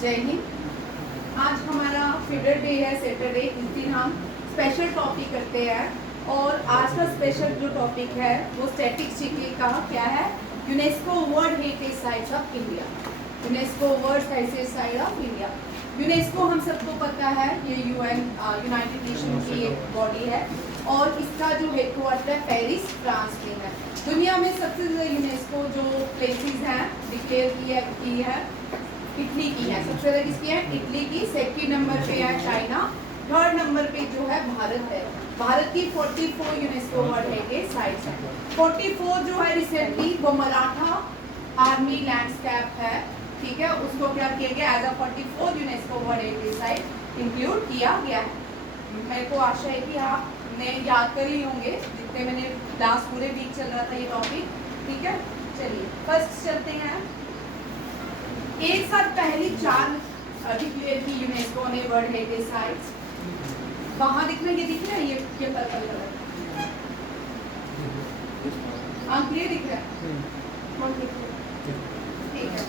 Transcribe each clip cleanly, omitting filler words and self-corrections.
जय हिंद। आज हमारा फेवरेट डे है सैटरडे। इस दिन हम स्पेशल टॉपिक करते हैं और आज का स्पेशल जो टॉपिक है वो स्टैटिक सिटी का क्या है, UNESCO world heritage sites of India. UNESCO world heritage site of India. UNESCO हम सबको पता है ये यूनाइटेड नेशन की एक बॉडी है और इसका जो हेडक्वार्टर है पेरिस फ्रांस में है। दुनिया में सबसे ज़्यादा यूनेस्को जो प्लेसेस हैं डिक्लेयर की है इटली की है। सबसे ज़्यादा किसकी है? इटली की। सेकंड नंबर पे है चाइना। थर्ड नंबर पे जो है भारत है। भारत की 44 यूनेस्को वर्ल्ड हेरिटेज साइट्स हैं। 44 जो है रिसेंटली वो मराठा आर्मी लैंडस्केप है, ठीक है, उसको क्या किया गया as a 44 UNESCO world heritage site include किया गया है। मेरे को आशा है कि आपने याद कर ही होंगे जितने मैंने लास्ट पूरे वीक चल रहा था ये टॉपिक, ठीक है। चलिए फर्स्ट चलते हैं। एक साथ पहली 4 डिक्लेयर की यूनेस्को ने वर्ल्ड हेरिटेज साइट्स। वहां दिख रहा है, ये दिख रहा है, ये पर्पल कलर क्लियर दिख रहा है, ठीक है।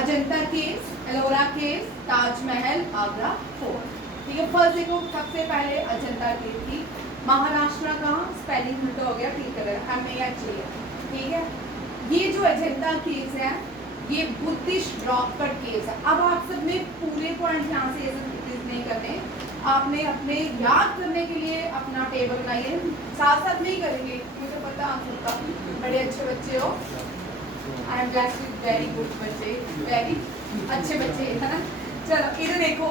Ajanta caves, Ellora caves, Taj Mahal, Agra fort, ठीक है। फर्स्ट देखो सबसे पहले अजंता केव की महाराष्ट्र का स्पेलिंग उल्टा हो गया, ठीक है, हमें एक्चुअली, ठीक है। ये जो अजंता केव्स है ये बुद्धिस्ट रॉक कट केव्स है। अब आप सब में पूरे पॉइंट यहाँ से ऐसे नहीं करने, आपने अपने याद करने के लिए अपना टेबल बनाइए, साथ साथ नहीं करेंगे, मुझे पता आप सबका बड़े अच्छे बच्चे हो। I am blessed with very good बच्चे, वेरी अच्छे बच्चे, है ना। चलो इधर देखो,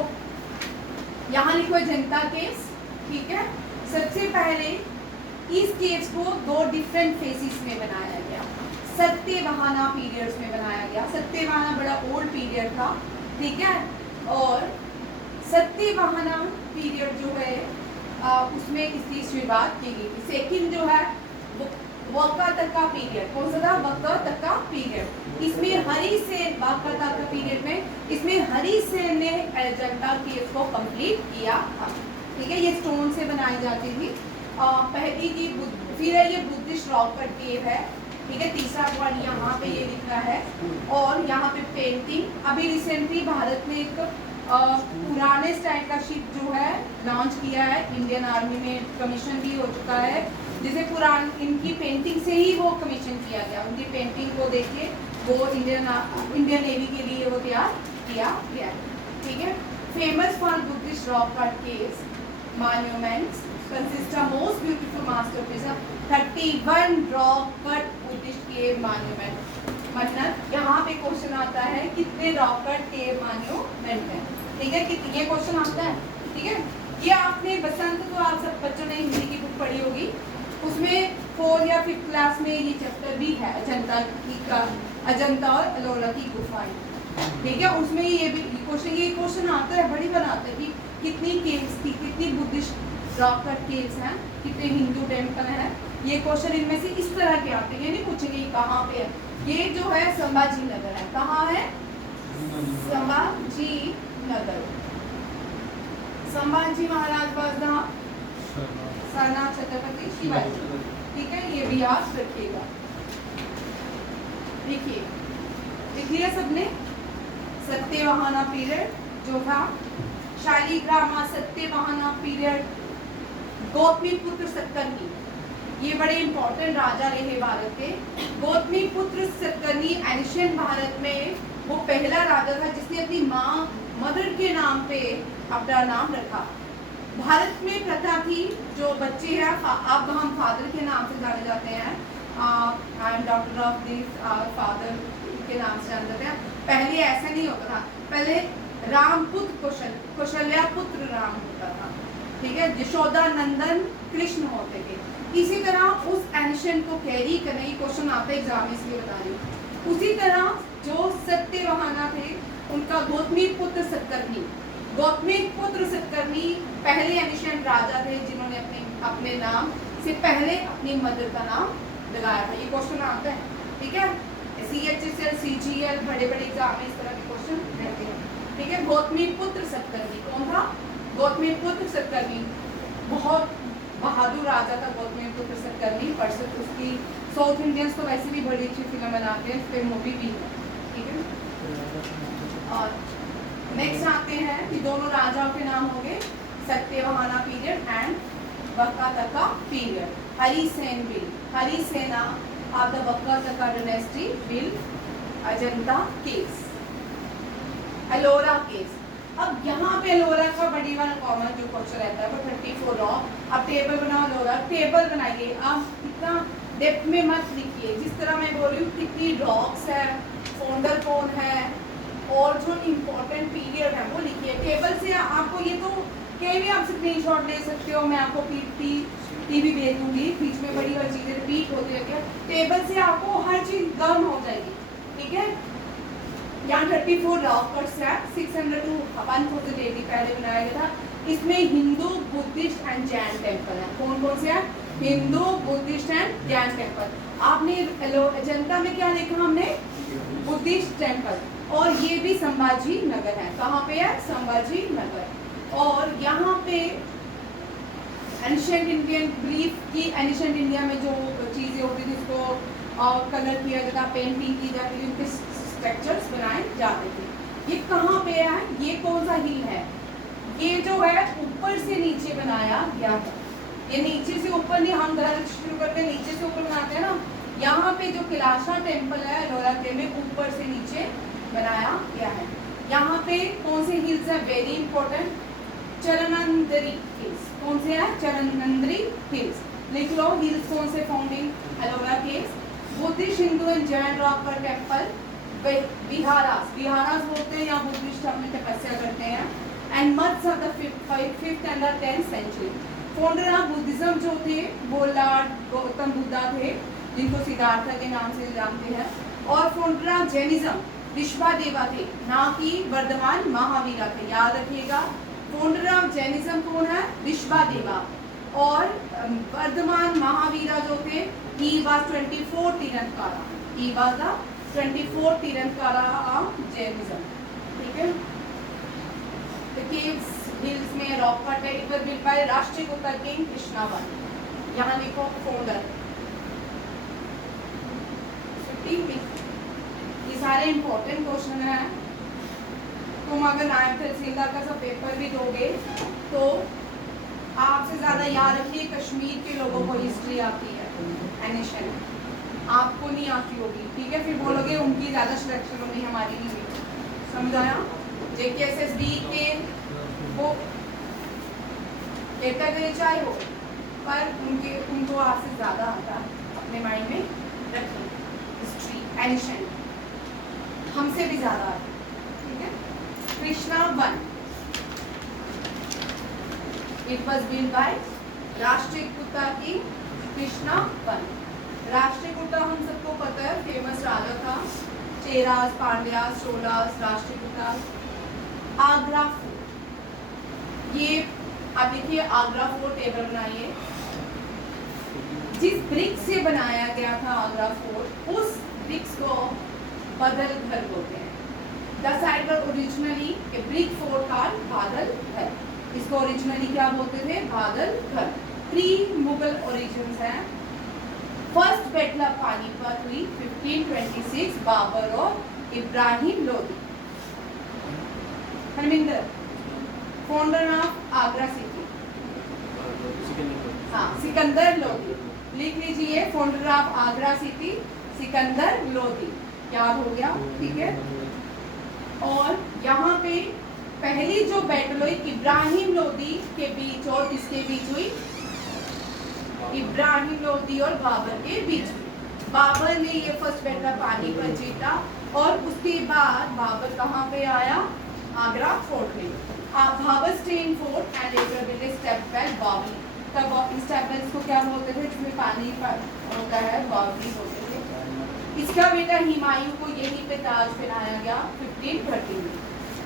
यहाँ लिखो अजंता केव्स, ठीक है। सबसे पहले इस केव्स को 2 डिफरेंट फेसिस में बनाया गया। सत्यवाहना पीरियड्स में बनाया गया। सत्यवाहना बड़ा ओल्ड पीरियड था, ठीक है। और सत्यवाहना पीरियड जो है उसमें इसकी शुरुआत की गई थी। सेकंड जो है वक्कातक्का पीरियड, कौन सा था? वक्कातक्का पीरियड। इसमें हरि सेन, वक्कातक्का पीरियड में इसमें हरि सेन ने अजंता केव्स को कंप्लीट किया था, ठीक है। ये स्टोन से बनाई जाती थी। पहली की फिर है ये बुद्धिस्ट रॉक कट केव है, ठीक है। तीसरा पॉइंट यहाँ पे ये दिख रहा है। और यहाँ पे पेंटिंग, अभी रिसेंटली भारत में एक पुराने स्टाइल का शिप जो है लॉन्च किया है, इंडियन आर्मी में कमीशन भी हो चुका है, जिसे इनकी पेंटिंग से ही वो कमीशन किया गया। उनकी पेंटिंग को देखिए, वो इंडियन नेवी के लिए वो तैयार किया गया, ठीक है। Famous for Buddhist rock cut caves monuments consist of most beautiful masterpiece of 31 rock cut Buddhist cave monument। मतलब यहाँ पे क्वेश्चन आता है कितने रॉक कट केव मॉन्यूमेंट है, ठीक है। ये क्वेश्चन आता है, ठीक है। ये आपने बसंत तो आप सब बच्चों ने हिंदी की बुक पढ़ी होगी, उसमें 4 या 5th क्लास में ये चैप्टर भी है अजंता की का, अजंता और एलोरा की गुफाएं, ठीक है। उसमें ये क्वेश्चन आता है, बड़ी बार आता है कि कितनी केव्स थी, कितनी बुद्धिस्ट रॉक कट केव्स हैं, कितने हिंदू टेम्पल हैं। ये क्वेश्चन इनमें से इस तरह के आते हैं, ये नहीं पूछेंगे कहाँ पे है। ये जो है संभाजी नगर है, कहाँ है? संभाजी नगर। संभाजी महाराज वाजा सरनाथ छत्रपति शिवाजी, ठीक है। ये भी याद रखिएगा। देखिए लिख लिया सबने। सत्यवाहना पीरियड जो था, शालिग्रामा सत्यवाहना पीरियड, गौतमीपुत्र सतकर्णी, ये बड़े इंपॉर्टेंट राजा रहे भारत के। गौतमीपुत्र सतकर्णी एंशिएंट भारत में वो पहला राजा था जिसने अपनी माँ मदर के नाम पे अपना नाम रखा। भारत में प्रथा थी, जो बच्चे हैं अब हम फादर के नाम से जाने जाते हैं, I am doctor of this father के नाम से जाने जाते हैं। पहले ऐसा नहीं होता था, पहले रामपुत्र कौशल्या पुत्र राम होता था, ठीक है। यशोदा नंदन कृष्ण होते थे। इसी तरह उस एंशिएंट को कैरी करने की क्वेश्चन आता है एग्जाम में, इसलिए बता रही हूँ। उसी तरह जो सत्यवाहना थे उनका गौतमीपुत्र सतकर्णी, गौतमीपुत्र सतकर्णी पहले एंशिएंट राजा थे जिन्होंने अपने नाम से पहले अपनी मदर का नाम लगाया था। ये क्वेश्चन आता है, ठीक है। CHSL CGL बड़े एग्जाम में इस तरह के क्वेश्चन रहते हैं, ठीक है। गौतमीपुत्र सतकर्णी कौन था? गौतमीपुत्र सतकर्णी बहुत बहादुर राजा था गौतमीपुत्र सतकर्णी। परसों उसकी साउथ इंडियंस तो वैसे भी बड़ी अच्छी फिल्म बनाते हैं, फिर मूवी भी है, ठीक है। और नेक्स्ट आते हैं कि दोनों राजाओं के नाम होंगे Satavahana period and Vakataka period. Harisena built, Harisena of the Vakataka dynasty will Ajanta caves, Ellora caves. अब यहाँ पे एलोरा का बड़ी वाला कॉमन जो क्वेश्चन रहता है वो 34 रॉक. अब टेबल बनाओ एलोरा, टेबल बनाइए. आप इतना डेप्थ में मत लिखिए. जिस तरह मैं बोल रही हूँ कितनी रॉक्स है, फाउंडर कौन है और जो इम्पोर्टेंट पीरियड है वो लिखिए. टेबल से आपको ये तो कहीं भी आप स्क्रीनशॉट ले सकते हो. मैं आपको पीपीटी भी भेज दूंगी. बीच में बड़ी बड़ी चीजें रिपीट होती रहती है. टेबल से आपको हर चीज गर्म हो जाएगी. ठीक है. यहाँ 34 रॉक कट्स है. 600 to 1000 AD पहले बनाया गया था. इसमें Hindu, Buddhist and Jain temple है. कौन कौन से है? Hindu, Buddhist and Jain temple. आपने अजंता में क्या देखा हमने? Buddhist temple. और ये भी संभाजी नगर है. कहाँ पे है? संभाजी नगर. और यहाँ पे एंशिएंट इंडियन ब्रीफ की एंशिएंट इंडिया में जो चीज़ें होती थी उसको कलर किया जाता, पेंटिंग की जाती थी, उनके स्ट्रक्चर्स बनाए जाते थे. ये कहाँ पे है? ये कौन सा हिल है? ये जो है ऊपर से नीचे बनाया गया है. ये नीचे से ऊपर नहीं, हम घर शुरू करते हैं नीचे से ऊपर बनाते हैं ना. यहाँ पे जो कैलाशा टेम्पल है एलोरा के में ऊपर से नीचे बनाया गया है. यहाँ पे कौन से हिल्स है? Very important. चरणंदरी हिल्स. कौन से है? चरणंदरी हिल्स. लिख लो हिल्स कौन से founding Ellora caves. Buddhist, Hindu and Jain rock का टेम्पल. विहारास, विहारास बोलते हैं यहाँ बुद्धिस्ट अपनी तपस्या करते हैं. एंड मध्य of the 5th and 10th century. Founder of Buddhism जो थे वो लॉर्ड गौतम बुद्धा थे, जिनको सिद्धार्थ के नाम से जानते हैं. और फाउंडर ऑफ जैनिज्म विश्वादेवा थे, ना कि वर्धमान महावीरा थे. याद रखिएगा. फाउंडर ऑफ जैनिज्म कौन है? विश्वादेवा. और वर्धमान महावीरा जो थे he was 24 tirthankara. he was the 24 tirthankara of Jainism. ठीक है. The caves hills में रॉक कट है. इधर बिल्ड बाय राष्ट्रीय गुप्ता किंग कृष्णावन. यहाँ लिखो फाउंडर. ये सारे इंपॉर्टेंट क्वेश्चन हैं. तुम अगर नायब तहसीलदार का सब पेपर भी दोगे तो आपसे ज़्यादा याद रखिए कश्मीर के लोगों को हिस्ट्री आती है, एनिशन आपको नहीं आती होगी. ठीक है. फिर बोलोगे उनकी ज़्यादा सिलेक्शन होगी, हमारी नहीं हुई. समझाया. JKSSB के वो कैटेगरी चाहे हो पर उनको आपसे ज़्यादा आता है. अपने माइंड में रखिए. हिस्ट्री एनिशन हमसे भी ज़्यादा आता है. Krishna one. It was built by Rashtrakuta की कृष्णा वन. राष्ट्रकूटा हम सबको पता है फेमस राजा था. चेरास, पांड्यास, चोलास, राष्ट्रकूटा. आगरा फोर्ट. ये आप देखिए आगरा फोर्ट. टेबल बनाइए. जिस ब्रिक से बनाया गया था आगरा फोर्ट, उस ब्रिक्स को बदल घर बोलते हैं. The site was originally a brick fort called बादल घर. इसको ओरिजिनली क्या बोलते थे? Badalgarh. Pre Mughal origins हैं. फर्स्ट बैटल ऑफ पानीपत हुई 1526 बाबर और Ibrahim Lodi. Harminder founder of Agra city. हाँ, सिकंदर लोदी. लिख लीजिए founder of Agra city Sikandar Lodi. याद हो गया. ठीक है. और यहाँ पे पहली जो बैटल हुई इब्राहिम लोदी के बीच और किसके बीच हुई? इब्राहिम लोदी और बाबर के बीच. बाबर ने ये फर्स्ट बैटल पानीपत जीता और उसके बाद बाबर कहाँ पे आया? आगरा फोर्ट में. Babur stain fort and later build step well baoli. तब इस टाइप में इसको क्या बोलते थे जिसमें पानी होता है? बावली बोलते थे. इसका बेटा हुमायूं को यहीं पे ताज पहनाया गया 1530 में.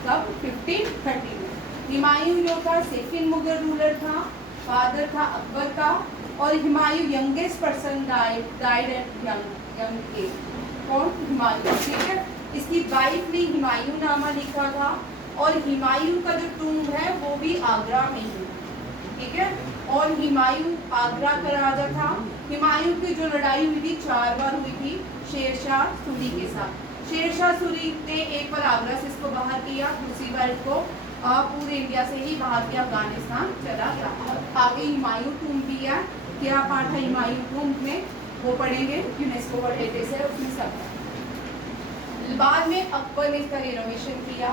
कब? 1530 में. हुमायूं जो था सेकंड मुगल रूलर था. फादर था अकबर का. और Humayun youngest person died eight young age. कौन? हुमायूं. ठीक है. इसकी वाइफ ने हुमायूं नामा लिखा था. और हुमायूं का जो टूम्ब है वो भी आगरा में ही. ठीक है. और हुमायूं आगरा का राजा था. हुमायूं की जो लड़ाई हुई थी 4 बार हुई थी शेरशाह सूरी के साथ. शेरशाह सूरी ने एक बार आगरा से इसको बाहर किया, दूसरी बार इसको पूरे इंडिया से ही बाहर किया, अफगानिस्तान चला गया। आगे हुमायूं टूम भी है, क्या पार्ट है हुमायूं टूम में वो पढ़ेंगे, यूनेस्को वर्ल्ड हेरिटेज है उसमें सब है। बाद में अकबर ने इसका रेनोवेशन किया,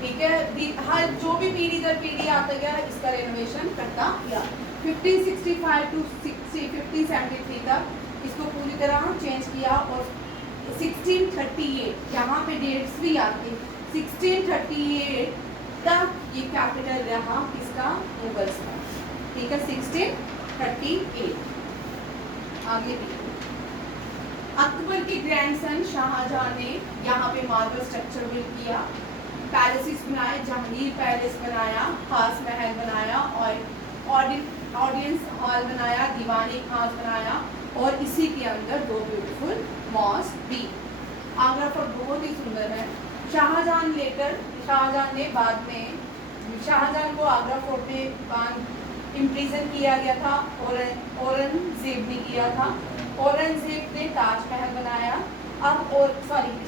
ठीक है, हर जो भी पीढ़ी दर पीढ़ी आता गया इसका रेनोवेशन करता गया। 1565 टू 1573 तक इसको पूरी तरह चेंज किया और 1638 यहाँ पे डेट्स भी आती है, 1638 तक ये कैपिटल रहा किसका, मुगल्स का, ठीक है, 1638। आगे भी अकबर के ग्रैंडसन शाहजहां ने यहाँ पे मार्बल स्ट्रक्चर बिल्ड किया, पैलेसेस बनाए, जहांगीर पैलेस बनाया, खास महल बनाया और ऑडियंस हॉल बनाया, दीवानी खास बनाया और इसी के अंदर 2 ब्यूटीफुल मॉस्क भी। आगरा फोर्ट बहुत ही सुंदर है। शाहजहां ने बाद में शाहजहां को आगरा फोर्ट में इम्प्रिजन किया गया था, औरंगजेब ने किया था। औरंगजेब ने ताजमहल बनाया,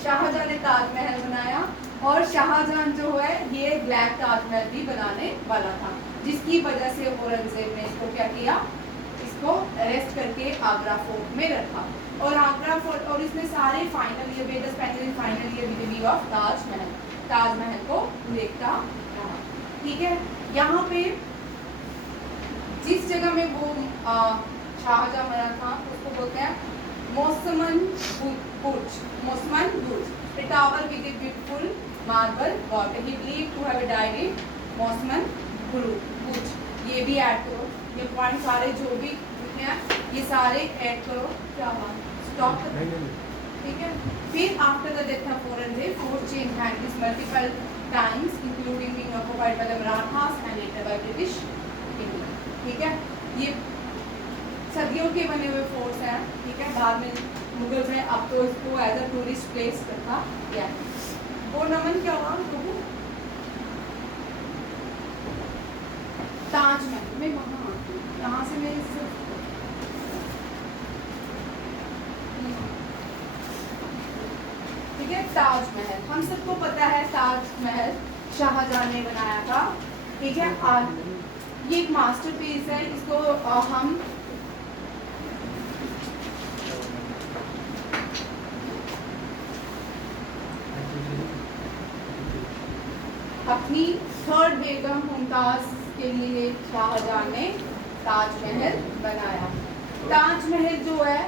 शाहजहां ने ताजमहल बनाया और शाहजहां जो है ये ब्लैक ताजमहल भी बनाने वाला था, जिसकी वजह से औरंगजेब ने इसको क्या किया, इसको अरेस्ट करके आगरा फोर्ट में रखा और आगरा फोर्ट और इसमें सारे फाइनल ईयर ऑफ ताजमहल को देखता रहा, ठीक है। यहाँ पे जिस जगह में वो शाहजहां मरा था उसको बोलते हैं मोसमन बुर्ज, a tower with a beautiful marble gothic. He believed to have died in मोसमन बुर्ज। ये भी ऐड करो, ये पॉइंट सारे जो भी हैं ये सारे ऐड करो, क्या हुआ स्टॉप, ठीक है। फिर after the death of Aurangzeb fort change hands multiple times including being occupied by the Marathas and later by British India, ठीक है। ये सदियों के बने हुए फोर्ट्स हैं, ठीक है। बाद में मुगल ने अब तो इसको एज अ टूरिस्ट प्लेस रखा गया। और नमन क्या हुआ तो ताजमहल में वहाँ आती हूँ, यहाँ से मैं ठीक है। ताजमहल हम सबको पता है, ताजमहल शाहजहां ने बनाया था, ठीक है। आज ये एक मास्टरपीस है, इसको हम अपनी 3rd बेगम मुमताज के लिए शाहजहां ने ताजमहल बनाया। ताजमहल जो है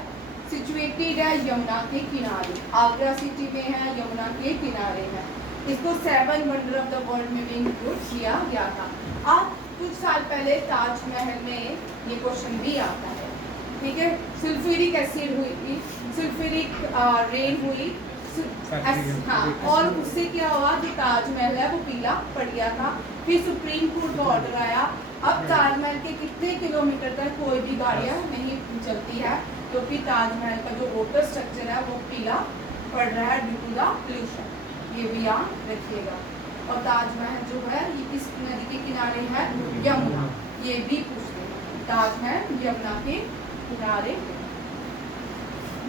सिचुएटेड है यमुना के किनारे, आगरा सिटी में है, यमुना के किनारे है। इसको 7 वंडर ऑफ द वर्ल्ड में भी इंक्लूड किया गया था। अब कुछ साल पहले ताजमहल में ये क्वेश्चन भी आता है, ठीक है। सल्फ्यूरिक एसिड हुई थी, सल्फ्यूरिक रेन हुई, हाँ, और उससे क्या हुआ, जो ताजमहल है वो पीला पड़ गया था। फिर सुप्रीम कोर्ट का ऑर्डर आया, अब ताजमहल के कितने किलोमीटर तक कोई भी गाड़ियाँ नहीं चलती है, तो फिर ताजमहल का जो वाटर स्ट्रक्चर है वो पीला पड़ रहा है ड्यू टू द पोल्यूशन, ये भी याद रखिएगा। और ताजमहल जो है ये किस नदी के किनारे है, यमुना, ये भी पूछते हैं, ताजमहल यमुना के किनारे।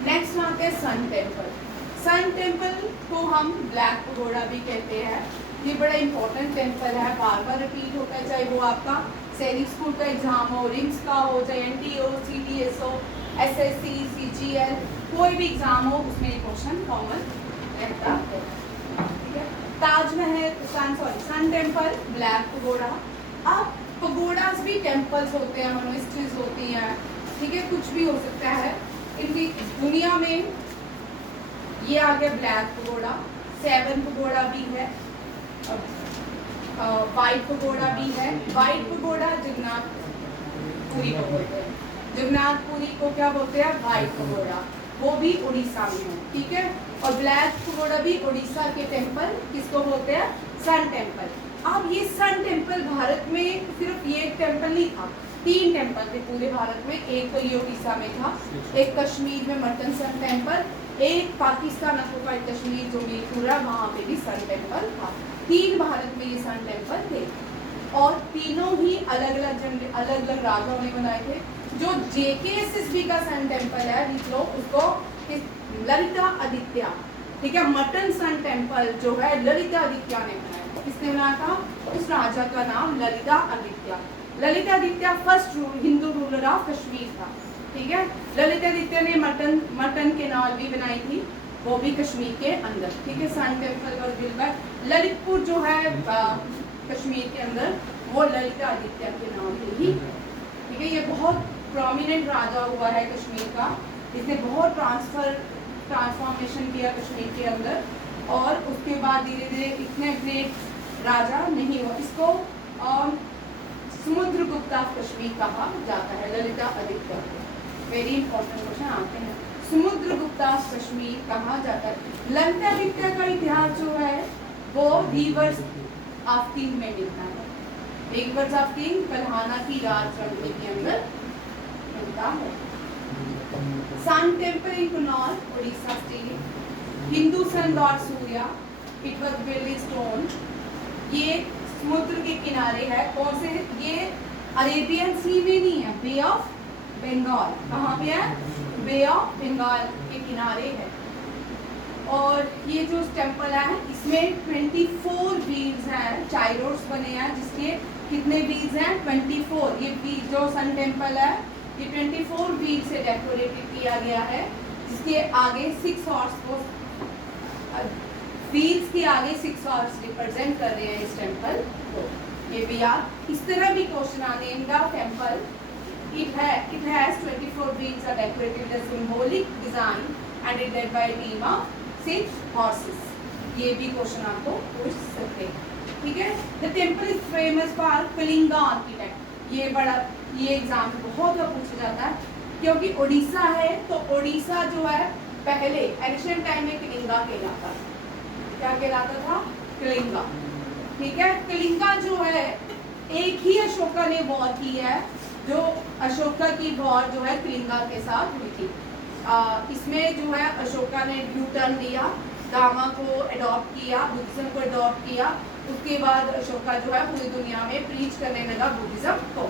नेक्स्ट आते हैं सन टेम्पल। सन टेम्पल को हम ब्लैक पगोड़ा भी कहते हैं। ये बड़ा इंपॉर्टेंट टेम्पल है, बार बार रिपीट होता है, चाहे वो आपका सैनिक स्कूल का एग्जाम हो, रिम्स का हो, चाहे NTO, CTS हो, SSC, CGL, कोई भी एग्जाम हो उसमें ये क्वेश्चन कॉमन रहता है, ठीक है। Taj Mahal sun temple, black pagoda. अब पगोड़ास भी टेम्पल्स होते हैं, मोनेस्ट्रीज होती हैं, ठीक है, कुछ भी हो सकता है। इनकी दुनिया में ये आ गया ब्लैक पगोड़ा, 7 पगोड़ा भी है, वाइट पगोड़ा भी है। वाइट पगोड़ा जगन्नाथपुरी को बोलते हैं, जगन्नाथपुरी को क्या बोलते हैं, वाइट पगोड़ा, वो भी उड़ीसा में है, ठीक है। और ब्लैक पगोड़ा भी उड़ीसा के टेम्पल किसको बोलते हैं, सन टेम्पल। अब ये सन टेम्पल भारत में सिर्फ ये टेम्पल नहीं था, 3 टेम्पल थे पूरे भारत में। एक तो ये उड़ीसा में था, एक कश्मीर में मटन सन टेम्पल, एक पाकिस्तान ऑक्युपाइड कश्मीर जो मीरपुरा, वहाँ पे भी सन टेम्पल था। 3 भारत में ये सन टेम्पल थे और तीनों ही अलग अलग राजाओं ने बनाए थे। जो JKSSB का सन टेम्पल है, लिख लो उसको, ललिता आदित्य, ठीक है। मटन सन टेम्पल जो है ललितादित्य ने बनाया। किसने बनाया था? उस राजा का नाम Lalitaditya. Lalitaditya first Hindu ruler of Kashmir था। ठीक है। ललितादित्य ने मटन के नाल भी बनाई थी, वो भी कश्मीर के अंदर। ठीक है। सन टेम्पल और बिल्बर ललितपुर जो है कश्मीर के अंदर, वो ललितादित्य के नाम पे ही। ठीक है। ये बहुत प्रोमिनेंट राजा हुआ है कश्मीर का। इसने बहुत ट्रांसफॉर्मेशन किया कश्मीर के अंदर, और उसके बाद धीरे धीरे इतने ग्रेट राजा नहीं हुआ। इसको समुद्रगुप्त ऑफ कश्मीर कहा जाता है। ललितादित्य वेरी इंपॉर्टेंट क्वेश्चन आते हैं। समुद्रगुप्त ऑफ कश्मीर कहा जाता है। ललितादित्य का इतिहास जो है वो रिवर्स ऑफ किंग में मिलता है। रिवर्स ऑफ किंग कल्हाना की राजवंश के अंदर मिलता है। सन टेम्पल इन कुनौल, Orissa state. Hindu sun god Surya, it was built in stone. ये समुद्र के किनारे है। कौन से? ये अरेबियन सी में नहीं है, बे ऑफ बंगाल। कहाँ पे है? बे ऑफ बंगाल के किनारे है। और ये जो टेम्पल है इसमें 24 व्हील्स हैं, चाइरोड्स बने हैं, जिसके कितने व्हील्स हैं? 24। ये व्हील जो सन टेम्पल है ये 24 व्हील से डेकोरेटेड किया गया है, जिसके आगे 6 हॉर्स को व्हील्स के आगे 6 हॉर्स रिप्रेजेंट कर रहे हैं इस टेम्पल को। ये भी आप इस तरह भी क्वेश्चन आने in temple it has 24 wheels are decorated with a symbolic design and it led by a team of 6 horses. ये भी क्वेश्चन आपको पूछ सकते हैं। ठीक है। The temple is famous for Kalinga architect. ये एग्जाम में बहुत बार पूछा जाता है, क्योंकि उड़ीसा है तो उड़ीसा जो है पहले एंशिएंट टाइम में कलिंगा कहलाता था। क्या कहलाता था? कलिंगा। ठीक है। कलिंगा जो है एक ही अशोका ने वॉर की है, जो अशोका की वॉर जो है कलिंगा के साथ हुई थी। इसमें जो है अशोका ने यू टर्न लिया, गामा को अडॉप्ट किया, बुद्धिज्म को अडॉप्ट किया। उसके बाद अशोका जो है पूरी दुनिया में प्रीच करने लगा बुद्धिज्म को।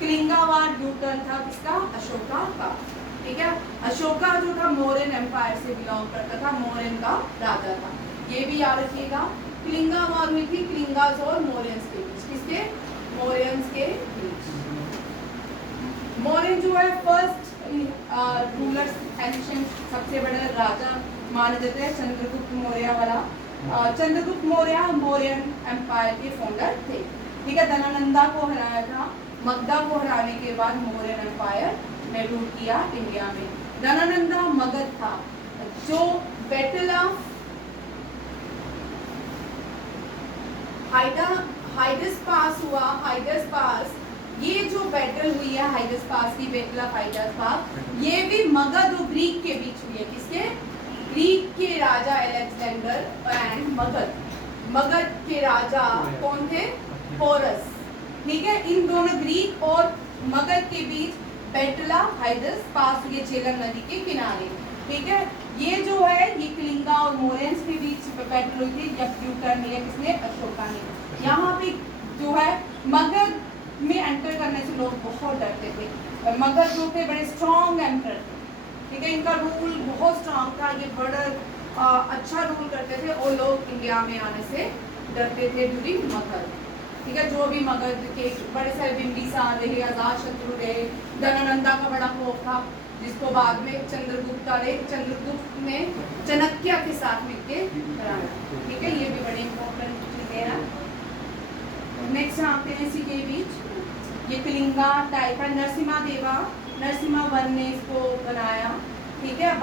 कलिंगा वॉर यू टर्न था किसका? अशोका का। ठीक है। अशोका जो था मौर्यन एम्पायर से बिलोंग करता था, मौर्यन का राजा था। ये भी याद रखिएगा। कलिंगा वॉर हुई थी कलिंगास और मौर्यंस के बीच। किसके? मौर्यंस के बीच। मौर्यन जो है फर्स्ट रूलर, एंशिएंट सबसे बड़ा राजा माने जाते हैं चंद्रगुप्त मौर्य वाला। चंद्रगुप्त मौर्य मौर्यन एम्पायर के फाउंडर थे। ठीक है। धनानंदा को हराया था। मगधा को हराने के बाद मौर्यन एम्पायर ने रूल किया इंडिया में। धनानंदा मगध था। जो बैटल ऑफ हाइडस पास हुआ, हाइडस पास, ये जो बैटल हुई है हाइडस पास की, बैटल ऑफ हाइडस पास, ये भी मगध और ग्रीक के बीच हुई है। किसके? ग्रीक के राजा अलेक्जेंडर एंड मगध के राजा कौन थे? पोरस। ठीक है। इन दोनों ग्रीक और मगध के बीच बैटल ऑफ हाइडस पास हुई, झेलम नदी के किनारे। ठीक है। ये जो है ये कलिंगा और मौर्यंस के बीच बैटल हुई थी, जब यू टर्न लिया किसने? अशोका ने। यहाँ पे जो है मगध में एंटर करने से लोग बहुत डरते थे। मगध जो थे बड़े स्ट्रॉन्ग एम्परर थे। ठीक है। इनका रूल बहुत स्ट्रॉन्ग था, ये बड़ा अच्छा रूल करते थे, और लोग इंडिया में आने से डरते थे ड्यूरिंग मगध। ठीक है। जो भी मगध के बड़े सारे बिंबिसार रहे, अजात शत्रु रहे, धनानंदा का बड़ा खौफ था, जिसको बाद में चंद्रगुप्त ने चाणक्य के साथ मिलकर हराया। ठीक है। ये भी बड़ी इंपॉर्टेंट चीजें हैं। नेक्स्ट आते हैं इसी के बीच, ये कलिंगा टाइप है। नरसिम्हा वन ने इसको बनाया। ठीक है। अब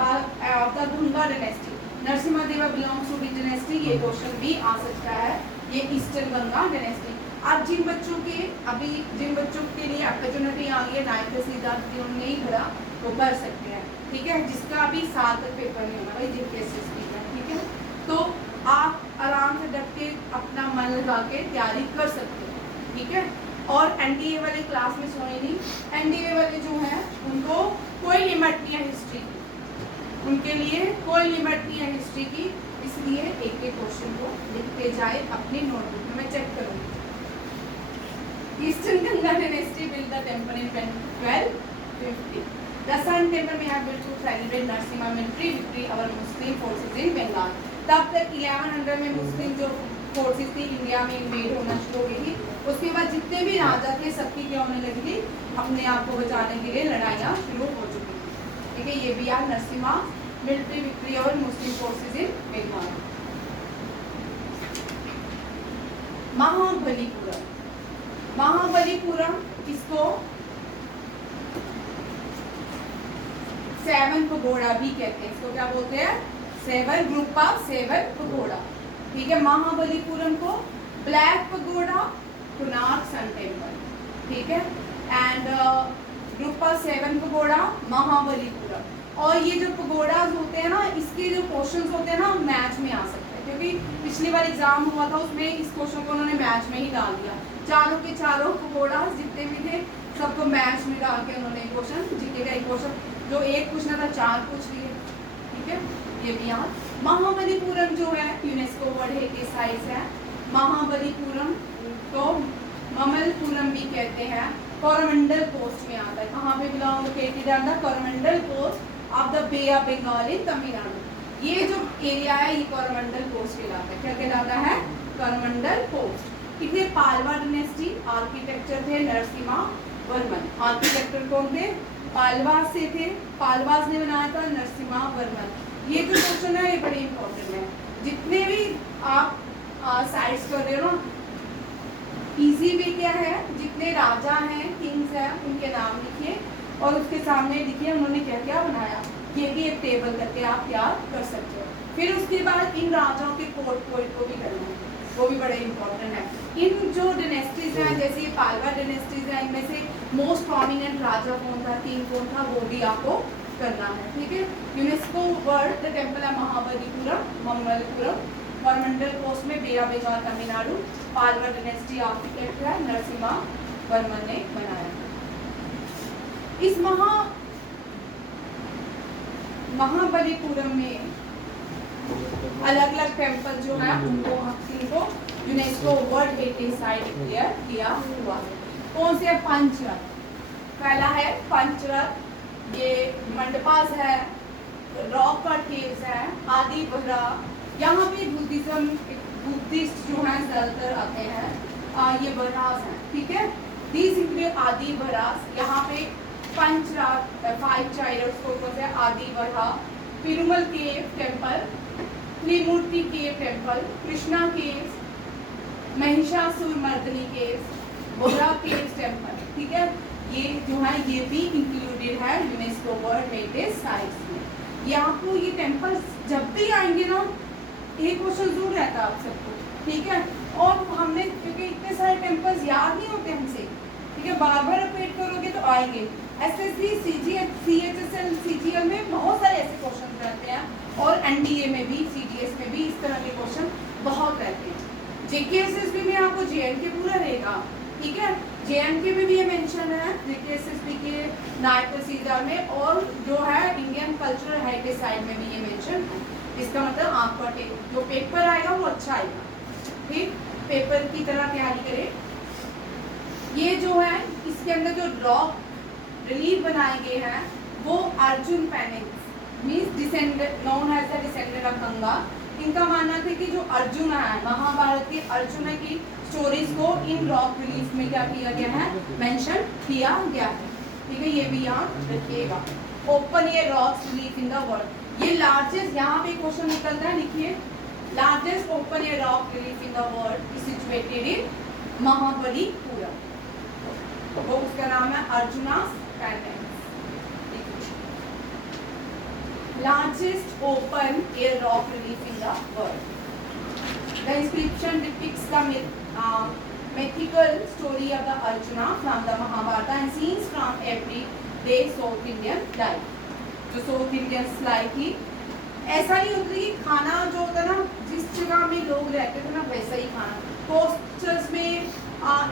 द गंगा डायनेस्टी, नरसिम्हा देवा बिलोंग्स टू विच डायनेस्टी? ये क्वेश्चन भी आ सकता है। ये ईस्टर्न गंगा डायनेस्टी। अब जिन बच्चों के लिए अपॉर्चुनिटी आ गई है 9th से नहीं भरा तो कर सकते हैं। ठीक है। जिसका अभी 7 तक पेपर नहीं होना भाई, जिनके एसएससी का। ठीक है। तो आप आराम से डट के अपना मन लगा के तैयारी कर सकते हैं। ठीक है। और एनडीए वाले क्लास में सोए नहीं। एनडीए वाले जो हैं उनको कोई लिमिट नहीं है हिस्ट्री की, उनके लिए कोई लिमिट नहीं है हिस्ट्री की, इसलिए एक क्वेश्चन को लिखते जाए अपनी नोटबुक में। मैं चेक करूँगी। Eastern Ganga dynasty built the temple in 1250. The Sun Temple may have built to celebrate Narasimha military victory over Muslim forces in Bengal. तब तक 1100 में मुस्लिम जो फोर्सेस थी इंडिया में इन्वेड होना शुरू हो गई थी। उसके बाद जितने भी राजा थे सबकी क्या होने लगी थी, अपने आप को बचाने के लिए लड़ाइयाँ शुरू हो चुकी थी। ठीक है, ये भी यार नरसिम्हा मिलिट्री विक्ट्री और मुस्लिम फोर्सेस इन बंगाल। महाबलीपुरम, महाबलीपुरम किसको सेवन पगोड़ा भी कहते हैं, इसको क्या बोलते हैं, seven, group of seven pagoda. ठीक है, महाबलीपुरम को black pagoda, Konark sun temple, ठीक है, and group of seven pagoda Mahabalipuram. और ये जो पगोड़ाज होते हैं ना, इसके जो क्वेश्चंस होते हैं ना मैच में आ सकते हैं, क्योंकि पिछली बार एग्जाम हुआ था उसमें इस क्वेश्चन को उन्होंने मैच में ही डाल दिया। चारों के चारों पगोड़ाज जितने भी थे सबको मैच में डाल के उन्होंने क्वेश्चन जीके का एक क्वेश्चन जो एक पूछना था 4 पूछ लिए। ठीक है, ये भी याद। महाबलीपुरम जो है यूनेस्को वर्ल्ड हेरिटेज साइट्स है। महाबलीपुरम को ममलपुरम भी कहते हैं, कोरोमंडल कोस्ट में आता है। कहाँ पे बिलोंग लोकेटेड है the Coromandel Coast of the Bay of Bengal in Tamil Nadu. ये जो एरिया है ये कोरोमंडल कोस्ट कहलाता है। क्या कहलाता है, कोरोमंडल कोस्ट। ठीक है, पालवा डायनेस्टी, आर्किटेक्चर थे नरसिम्हा वर्मन। आर्किटेक्टर कौन थे, पालवास से थे, पालवास ने बनाया था नरसिम्हा वर्मन। ये जो क्वेश्चन है ये बड़े इंपॉर्टेंट है। जितने भी आप साइट्स कर रहे हो ना, इजी वे क्या है, जितने राजा हैं किंग्स हैं उनके नाम लिखिए और उसके सामने लिखिए उन्होंने क्या क्या बनाया। ये भी एक टेबल करके आप तैयार कर सकते हो। फिर उसके बाद इन राजाओं के कोर्ट पोइट को भी करना है, वो भी बड़े इंपॉर्टेंट है। इन जो डायनेस्टीज हैं जैसे ये पालवा डायनेस्टीज हैं, इनमें से मोस्ट प्रोमिनेंट राजा कौन था, किंग कौन था, वो भी आपको करना है। ठीक है, यूनेस्को वर्ल्ड द टेम्पल है महाबलीपुरम, ममलपुरम, कोरोमंडल कोस्ट में Bay of Bengal Tamil Nadu. Pallava dynasty architect है नरसिम्हा वर्मन ने बनाया। इस महाबलीपुरम में अलग अलग टेम्पल जो है उनको UNESCO world heritage site declare किया हुआ है। कौन से, पंचरथ। पहला है पंचरथ, ये मंडपास है, रॉक कट केव्स है, आदि बहरा। यहाँ पे बुद्धिस्ट जो है ज्यादातर आते हैं, ये बहरास हैं। ठीक है, दीज इंक्लूड आदि बहरास। यहाँ पे पंचरथ 5 चाइल्ड्स को है, आदि बहरा, पेरुमल केव टेम्पल, त्रिमूर्ति केव टेम्पल, कृष्णा केव, महिषासुरमर्दिनी केव, बोरा केव टेम्पल। ठीक है, ये जो है ये भी इंक्लूडेड है यूनेस्को वर्ल्ड हेरिटेज साइट्स में। ये आपको ये टेम्पल जब भी आएंगे ना एक क्वेश्चन जरूर रहता है आप सबको। ठीक है, और हमने क्योंकि इतने सारे टेम्पल्स याद नहीं होते हमसे, ठीक है, बार बार रिपीट करोगे तो आएंगे। एसएससी, सीजीएल, सीएचएसएल, सीजीएल में बहुत सारे ऐसे क्वेश्चन रहते हैं और एनडीए में भी, सीडीएस में भी इस तरह के क्वेश्चन बहुत रहते हैं। जेकेएसएसबी में आपको जेएनके पूरा रहेगा। ठीक है, जेएनके में भी ये मेंशन है जेकेएसएसबी के नायब तहसीलदार में, और जो है इंडियन कल्चरल हेरिटेज साइट में भी ये मेंशन है। इसका मतलब आपका जो पेपर आएगा वो अच्छा आएगा। ठीक, पेपर की तरह तैयारी करें। ये जो है इसके अंदर जो रॉक रिलीफ बनाए गए हैं वो Arjun penance means descendant known as the descendant of Ganga. इनका मानना था कि जो अर्जुन है, महाभारत के अर्जुन की स्टोरीज को इन रॉक रिलीफ में क्या किया गया है, मेंशन किया गया है। ठीक है, ये भी याद रखिएगा। Open air rock relief in the world, ये लार्जेस्ट, यहाँ पे क्वेश्चन निकलता है, लिखिए largest open air rock relief in the world is situated in Mahabalipuram. वो उसका नाम है Arjuna's penance. Largest open air rock relief in the world. The inscription depicts the mythical story of the Arjuna from the Mahabharata and scenes from everyday South Indian life. जो south Indians life की ऐसा नहीं होता कि खाना जो होता है ना, जिस जगह में लोग रहते थे ना वैसा ही खाना। कोस्टर्स में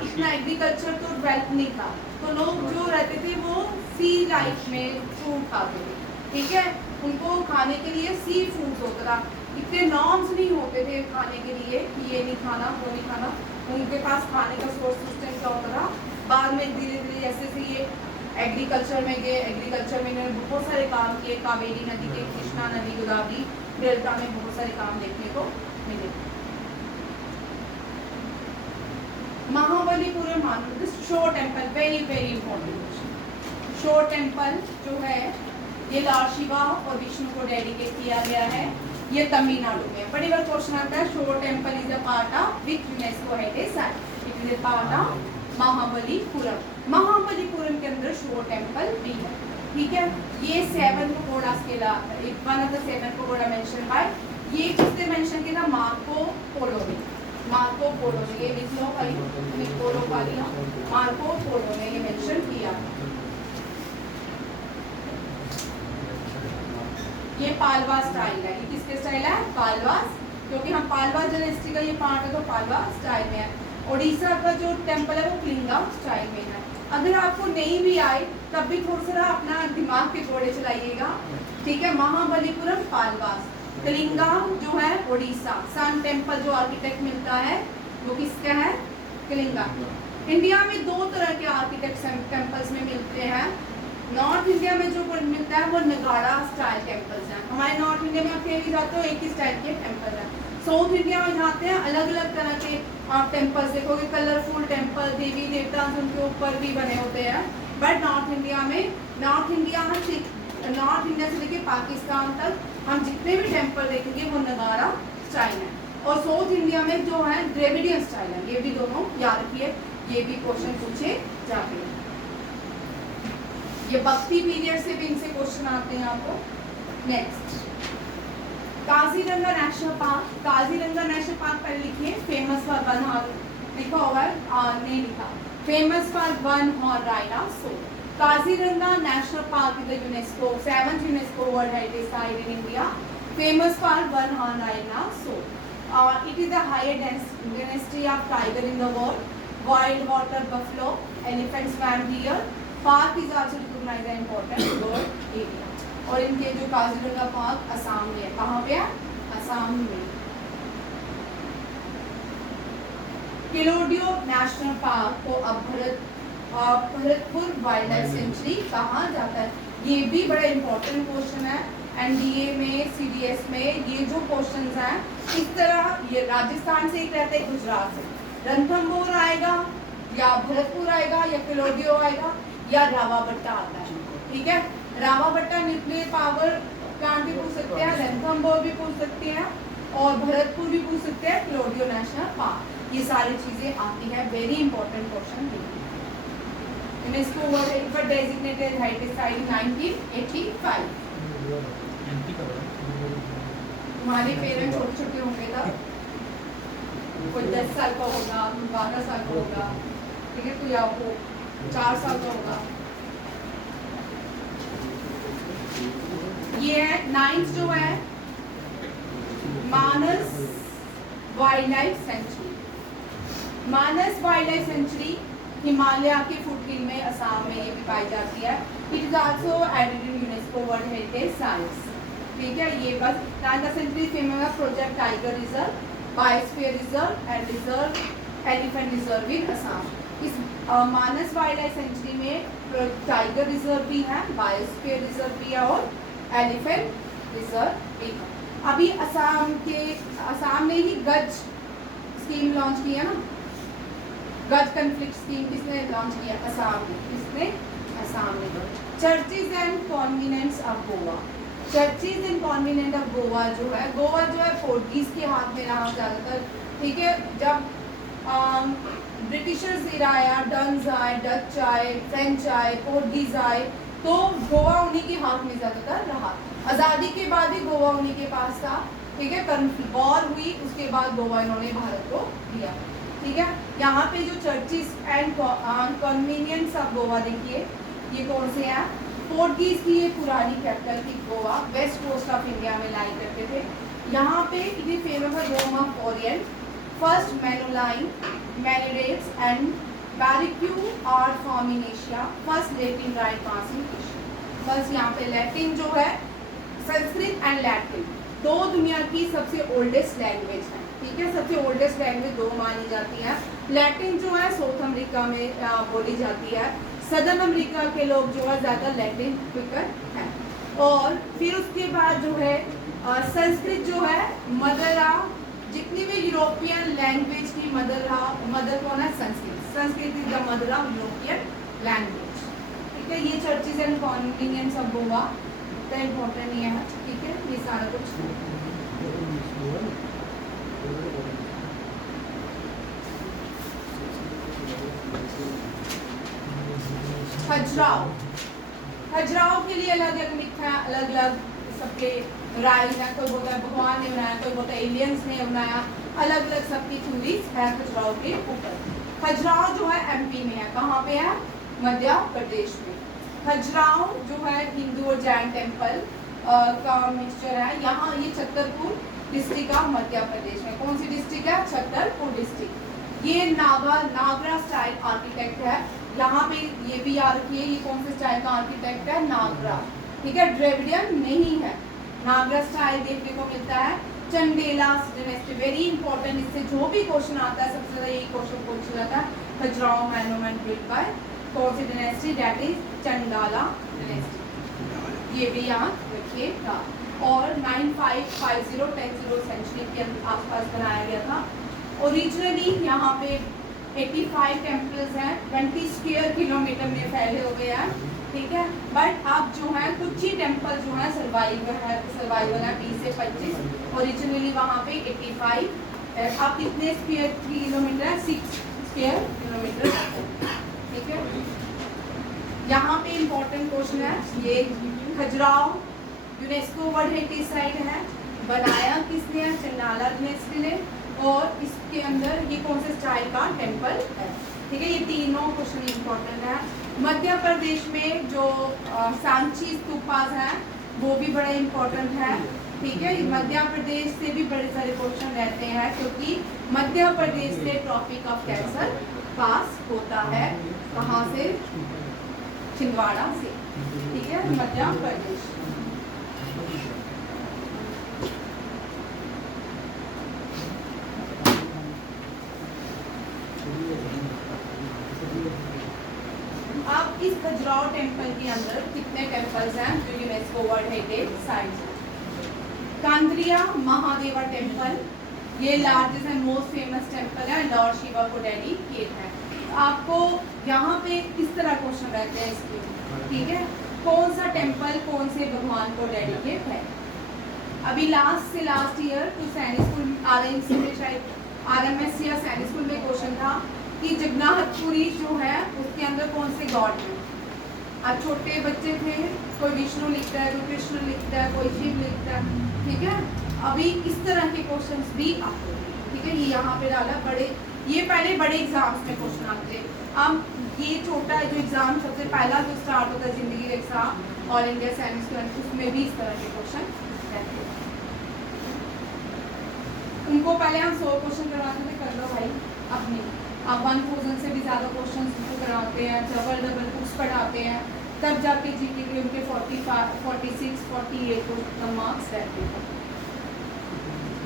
इतना एग्रीकल्चर तो डेवलप नहीं था, तो लोग जो रहते थे वो सी लाइफ में फूड खाते थे। ठीक है, उनको खाने के लिए सी फूड होता था, इतने नॉर्म्स नहीं होते थे खाने के लिए कि ये नहीं खाना वो नहीं खाना। उनके पास खाने का सोर्स सिस्टम क्या होता था, बाद में धीरे धीरे जैसे से ये एग्रीकल्चर में गए, एग्रीकल्चर में इन्होंने बहुत सारे काम किए, कावेरी नदी के, कृष्णा नदी, गोदावरी डेल्टा में बहुत सारे काम देखने को मिले। महाबलीपुरम शोर टेम्पल, वेरी वेरी इंपॉर्टेंट। शोर टेम्पल जो है ये लॉर्ड शिवा और विष्णु को डेडिकेट किया गया है, ये तमिलनाडु में। बड़ी बार क्वेश्चन आता है, शोर temple is a part of which UNESCO heritage site? It is a part of Mahabalipuram. Mahabalipuram के अंदर शोर टेम्पल भी है, ठीक है। ये 7 pagoda Scala, one of the 7 pagoda mention by, ये किसने मेंशन किया था? मार्को पोलो ने। मार्को पोलो ने, ये लिख लो भाई, पोलो का लिया, मार्को पोलो ने ये मेंशन किया। ये पालवा स्टाइल है, ये किसके स्टाइल है? पालवास, क्योंकि हम पालवा डायनेस्टी का ये पार्ट है तो पालवा स्टाइल में है। ओडिशा का जो टेम्पल है वो कलिंगा स्टाइल में है। अगर आपको नहीं भी आए तब भी थोड़ा सा अपना दिमाग के घोड़े चलाइएगा, ठीक है। महाबलीपुरम पालवास, कलिंगा जो है ओडिशा, सन टेम्पल जो आर्किटेक्ट मिलता है वो किसका है? कलिंगा। इंडिया में 2 तरह के आर्किटेक्ट टेम्पल्स में मिलते हैं। नॉर्थ इंडिया में जो मिलता है वो नगाड़ा स्टाइल टेम्पल्स हैं। हमारे नॉर्थ इंडिया में आप कहीं भी जाते हो एक ही स्टाइल के टेम्पल हैं। साउथ इंडिया में जाते हैं अलग अलग तरह के आप टेम्पल्स देखोगे, कलरफुल टेम्पल, देवी देवता उनके ऊपर भी बने होते हैं। बट नॉर्थ इंडिया से लेके पाकिस्तान तक हम जितने भी टेम्पल देखेंगे वो नगाड़ा स्टाइल है। और साउथ इंडिया में जो है द्रविडियन स्टाइल है। ये भी दोनों याद रखिए, ये भी क्वेश्चन पूछे जाते हैं। ये भक्ति पीरियड से भी इनसे क्वेश्चन आते हैं आपको। Next, Kaziranga national park. Kaziranga national park पहले लिखिए, फेमस फॉर वन हॉर्न, लिखा हुआ है नहीं लिखा, famous for one horn rhinoceros. Kaziranga national park is the UNESCO 7th UNESCO world heritage site in India, famous for one horn rhinoceros. It is the highest density of tiger in the world, wild water buffalo, elephant swamp here. Park is also recognised as important bird area. और इनके जो Kaziranga park Assam में है, कहाँ पे है? असम में। केलोडियो national park को अब भरतपुर वाइल्ड लाइफ सेंचुरी कहा जाता है? ये भी बड़ा इंपॉर्टेंट क्वेश्चन है। एनडीए में, सीडीएस में ये जो क्वेश्चंस हैं इस तरह, ये राजस्थान से एक रहते हैं, गुजरात से रणथंभौर आएगा या भरतपुर आएगा या केलोडियो आएगा या रावाबट्टा आता है, ठीक है। रावाबट्टा न्यूक्लियर पावर प्लांट भी पूछ सकते हैं, रणथंभौर भी पूछ सकते हैं और भरतपुर भी पूछ सकते हैं, केलोडियो नेशनल पार्क, ये सारी चीजें आती है। Very important question. UNESCO world heritage designated heritage site in 1985। हमारे पेरेंट्स छोटे छोटे होंगे तब, कोई 10 साल का होगा, 12 साल का होगा, ठीक है, कोई आपको 4 साल का होगा। ये है 9th जो है मानस वाइल्ड लाइफ सेंचुरी। मानस वाइल्ड लाइफ सेंचुरी हिमालय के फुटहिल में, असम में ये भी पाई जाती है। It is also added in UNESCO world heritage sites, ठीक है। ये बस 9th century famous project tiger reserve, biosphere reserve and reserve elephant reserve in Assam. इस मानस वाइल्ड लाइफ सेंचुरी में टाइगर रिजर्व भी है, बायोस्फीयर रिजर्व भी है और एलिफेंट रिजर्व भी है। अभी असम ने ही गज स्कीम लॉन्च की है ना, गज कन्फ्लिक्ट स्कीम किसने लॉन्च किया? असम ने। किसने? असम ने। Churches and convents of Goa. Churches and convent of Goa जो है पोर्टुगीज के हाथ में रहा ज़्यादातर, ठीक है। जब ब्रिटिशर्स इरा आया, डन्स आए, डच आए, फ्रेंच आए, पोर्टुगीज आए, तो गोवा उन्हीं के हाथ में ज़्यादातर रहा। आज़ादी के बाद भी गोवा उन्हीं के पास था, ठीक है। वॉर हुई उसके बाद गोवा इन्होंने भारत को दिया, ठीक है। यहाँ पे जो churches and convenience of Goa देखिए, ये कौन से हैं? पोर्टुगीज की ये पुरानी कैपिटल थी Goa, west coast of India में लाई करते थे। यहाँ पे ये फेमस है Rome of Orient, first Manueline, mannerist and baroque art form in Asia, first Latin rite transmission. बस यहाँ पे लैटिन जो है, संस्कृत एंड लैटिन दो दुनिया की सबसे ओल्डेस्ट लैंग्वेज है, ठीक है। सबसे ओल्डेस्ट लैंग्वेज दो मानी जाती है। लैटिन जो है साउथ अमेरिका में बोली जाती है, सदर्न अमेरिका के लोग जो है ज़्यादा लैटिन स्पीकर हैं। और फिर उसके बाद जो है संस्कृत जो है मदर जितनी भी यूरोपियन लैंग्वेज की मदर कौन है? Sanskrit is the mother of European language. ठीक है, ये चर्चेज एंड कॉन्वीनियंस सब होगा, इतना इम्पोर्टेंट नहीं है। ठीक है, ये सारा कुछ खजुराहो के लिए अलग अलग मिथ है, अलग अलग सबके राय है। कोई बोलता है भगवान ने बनाया, कोई बोलता है एलियंस ने बनाया, अलग अलग सबकी थ्योरीज है खजुराहो के ऊपर। खजुराहो जो है एमपी में है, कहाँ पे है? मध्य प्रदेश में। खजुराहो जो है हिंदू और जैन टेम्पल का मिक्सचर है। यहाँ ये छतरपुर डिस्ट्रिक्ट का मध्य प्रदेश में। कौन सी डिस्ट्रिक्ट है? छतरपुर डिस्ट्रिक्ट। ये नागरा स्टाइल आर्किटेक्ट है। यहाँ पे ये भी याद रखिए, ये कौन से स्टाइल का आर्किटेक्ट है? नागरा। ठीक है, द्रविडियन नहीं है, नागरा स्टाइल देखने को मिलता है। चंदेला डायनेस्टी वेरी इंपॉर्टेंट, इससे जो भी क्वेश्चन आता है सबसे ज्यादा यही क्वेश्चन पूछा जाता है। खजुराहो मोन्यूमेंट बिल्ट बाय कौन सी डायनेस्टी? दैट इज चंदाला डायनेस्टी, ये भी याद रखिएगा। और 9550 सेंचुरी के आसपास बनाया गया था। ओरिजिनली यहाँ पे 85 टेम्पल्स हैं, 20 स्क्वायर किलोमीटर में फैले हुए हैं। ठीक है, बट अब जो है कुछ ही टेम्पल जो है सर्वाइवल है 20 से 25। ओरिजिनली वहाँ पे 85, अब कितने स्क्वायर किलोमीटर है? 6 स्क्वायर किलोमीटर। ठीक है, यहाँ पे इम्पोर्टेंट क्वेश्चन है, ये Khajuraho UNESCO world heritage site है, बनाया किसने है? चंदाला डायनेस्टी ने। और इसके अंदर ये कौन से स्टाइल का टेम्पल है? ठीक है, ये तीनों क्वेश्चन इम्पोर्टेंट है। मध्य प्रदेश में जो सांची स्तूपास हैं वो भी बड़ा इम्पोर्टेंट है। ठीक है, मध्य प्रदेश से भी बड़े सारे क्वेश्चन रहते हैं क्योंकि मध्य प्रदेश से ट्रॉपिक ऑफ कैंसर पास होता है। कहाँ से? छिंदवाड़ा से। ठीक है, मध्य प्रदेश। अब इस खजुराहो टेम्पल के अंदर कितने टेम्पल्स हैं जो यूनेस्को वर्ल्ड हेरिटेज साइट है? कांद्रिया महादेवा टेम्पल, ये largest and most famous temple है, लॉर्ड शिवा को डेडिकेट है। आपको यहाँ पे किस तरह क्वेश्चन रहते हैं इसके? ठीक है, कौन सा टेम्पल कौन से भगवान को डेडिकेट है? अभी लास्ट से लास्ट ईयर तो सैनिक स्कूल आरएमसी में शायद आरएमएस या सैनिक स्कूल में क्वेश्चन था कि जगन्नाथपुरी जो है उसके अंदर कौन से गॉड हैं। अब छोटे बच्चे थे, कोई विष्णु लिखता है, कोई कृष्ण लिखता है, कोई शिव लिखता है। ठीक है, अभी इस तरह के क्वेश्चंस भी आते हैं। ठीक है, ये यहाँ पे डाला बड़े, ये पहले बड़े एग्जाम्स में क्वेश्चन आते हैं। अब ये छोटा जो एग्जाम सबसे पहला जो स्टार्ट होता है जिंदगी का एग्जाम ऑल इंडिया सैनिक स्कूल, उसमें भी इस तरह के क्वेश्चन रहते हैं। उनको पहले हम 100 क्वेश्चन करवाते थे, कर लो भाई अपनी। अब 1000 से भी ज़्यादा क्वेश्चन उनको कराते हैं, डबल बुक्स पढ़ाते हैं, तब जाके जीके के उनके 45, 46, 48 को मार्क्स रहते हैं।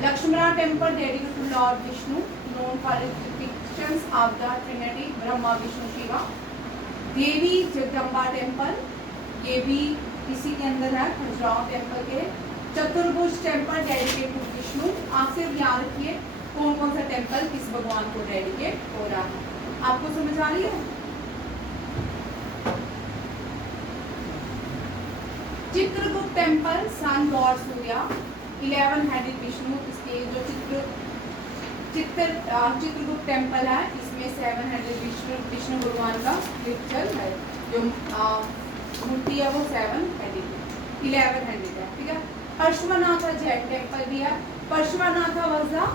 Lakshmana temple dedicated to lord Vishnu, known for his depictions of the trinity Brahma Vishnu Shiva. Devi Jagadamba temple, ये भी इसी के अंदर है, खजुराहो टेम्पल के। चतुर्भुज टेम्पल डेडिकेटेड टू विष्णु। आप सिर्फ याद रखिए कौन कौन सा टेम्पल किस भगवान को डेडिकेट हो रहा है। आपको समझ आ रही है? Chitragupta temple sun god Surya, 11 headed Vishnu. इसके जो चित्रगुप्त टेम्पल है इसमें 7 हेडेड विष्णु भगवान का पिक्चर है, जो मूर्ति है वो 7 हेडेड 11 हेडेड है। ठीक है, परशुरानाथ जैन टेम्पल भी है। परशुरानाथ वाज द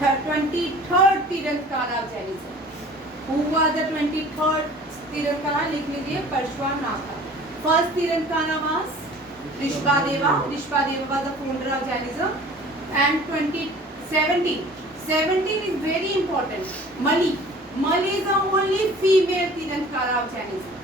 23rd तीर्थंकर of Jainism. Who was the 23rd तीर्थंकर? लिख लीजिए, परशुरानाथ। फर्स्ट तीर्थंकर was Rishbadeva. Rishbadeva was the founder of Jainism. And 17 is very important. Mali is the only female तीर्थंकर of Jainism.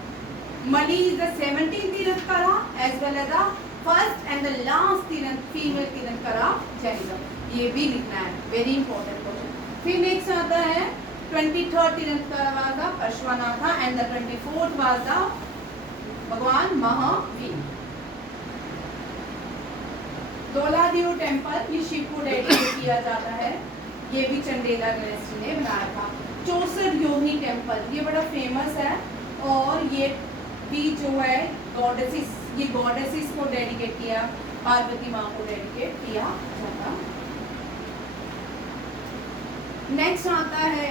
Mali is the 17th तीर्थंकर as well as the first and the last female तीर्थंकर of Jainism. ये भी लिखना है, very important question. फिर next आता है 23rd Tirunakara was the Parshvanatha and the 24th was the भगवान महावीर। धौलादेव टेम्पल ये शिव को डेडिकेट किया जाता है, ये भी चंदेला गणेश जी ने बनाया था। 64 योनी टेम्पल ये बड़ा फेमस है और ये भी जो है गॉडेसेस, ये गॉडेसेस को डेडिकेट किया, पार्वती माँ को डेडिकेट किया जाता। नेक्स्ट आता है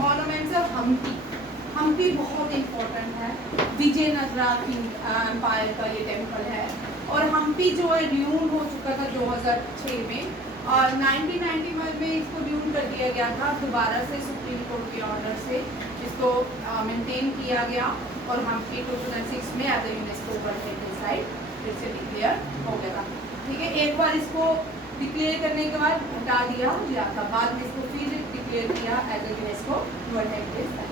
मॉन्यूमेंट्स ऑफ हम्पी। हम्पी बहुत इम्पोर्टेंट है, विजयनगरा एम्पायर का ये टेम्पल है और हम्पी जो है ड्यून हो चुका था 2006 में और 1991 में इसको ड्यून कर दिया गया था, दोबारा से सुप्रीम कोर्ट के ऑर्डर से इसको मेंटेन किया गया और हम्पी 2006 में as a UNESCO world heritage site फिर से डिक्लेयर हो गया था। ठीक है, एक बार इसको डिक्लेयर करने के बाद हटा दिया गया था, बाद में इसको फिर डिक्लेयर किया as a UNESCO world heritage site.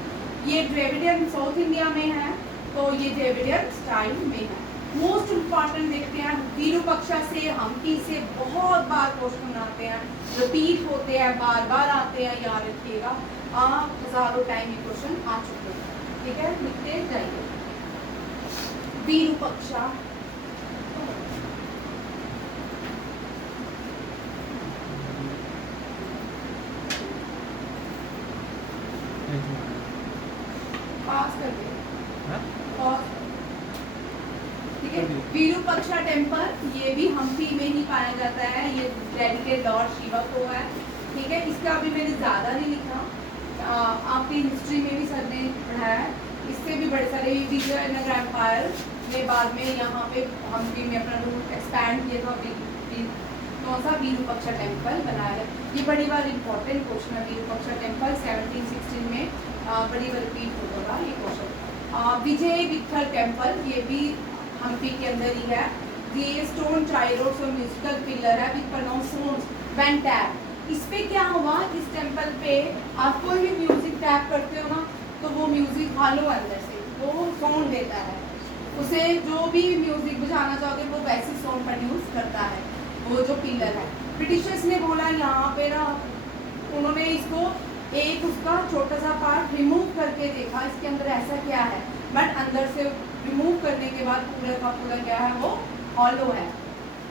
ये द्रविडियन साउथ इंडिया में है, तो ये द्रविडियन स्टाइल में है। मोस्ट इम्पॉर्टेंट देखते हैं, विरूपाक्षा से हम्पी से बहुत बार क्वेश्चन आते हैं, रिपीट होते हैं, बार बार आते हैं, याद रखिएगा। हजारों टाइम ये क्वेश्चन आ चुके हैं। ठीक है, लिखते जाइए। विरूपाक्षा पास कर दे, ठीक है। विरूपाक्षा टेम्पल ये भी हम्पी में ही पाया जाता है, ये डेडिकेट लॉर्ड शिवा को है। ठीक है, इसका अभी मैंने ज़्यादा नहीं लिखा, आपकी हिस्ट्री में भी सर ने पढ़ा है, इससे भी बड़े सारे विजयनगर एम्पायर ने बाद में यहाँ पे हम्पी में अपना रूट एक्सपैंड किया था, कौन सा विरूपाक्षा टेम्पल बनाया है। ये बड़ी बार इंपॉर्टेंट क्वेश्चन है, विरूपाक्षा टेम्पल 1716 में बड़ी बार रिपीट होता था ये क्वेश्चन। विजय विठल टेम्पल ये भी हम्पी के अंदर ही है। ये स्टोन ट्राइरोड्स और म्यूजिकल पिलर है with pronounce sounds when tap. इस पे क्या हुआ, इस टेम्पल पे आप कोई भी म्यूजिक टैप करते हो ना, तो वो म्यूजिक हालो अंदर से वो साउंड देता है, उसे जो भी म्यूजिक बजाना चाहोगे वो वैसे साउंड प्रोड्यूस करता है, वो जो पिलर है। ब्रिटिशर्स ने बोला यहाँ पे ना, उन्होंने इसको एक उसका छोटा सा पार्ट रिमूव करके देखा इसके अंदर ऐसा क्या है, बट अंदर से रिमूव करने के बाद पूरा का पूरा क्या है, वो हॉलो है,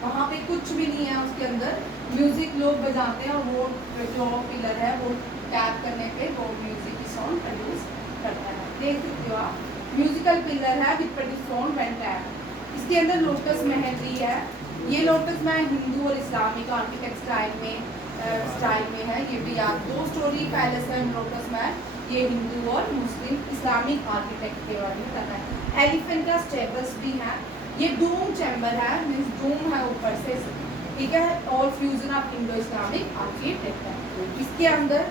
वहाँ पे कुछ भी नहीं है उसके अंदर। म्यूजिक लोग बजाते हैं और वो जो पिलर है वो टैप करने पे वो म्यूजिक की साउंड प्रोड्यूस करता है। देख सकते हो आप, म्यूजिकल पिलर है with produce sound when tap. इसके अंदर लोटस महल भी है। ये लोटस महल हिंदू और इस्लामिक आर्किटेक्ट स्टाइल में है। ये भी याद, 2 स्टोरी पैलेस है लोटस महल, ये हिंदू और मुस्लिम इस्लामिक आर्किटेक्ट के बारे में करना है। एलिफेंटा स्टेबल्स भी है। ये डूम चैम्बर है, मीन्स डूम है ऊपर से, ठीक है, और fusion of Indo Islamic architect है। इसके अंदर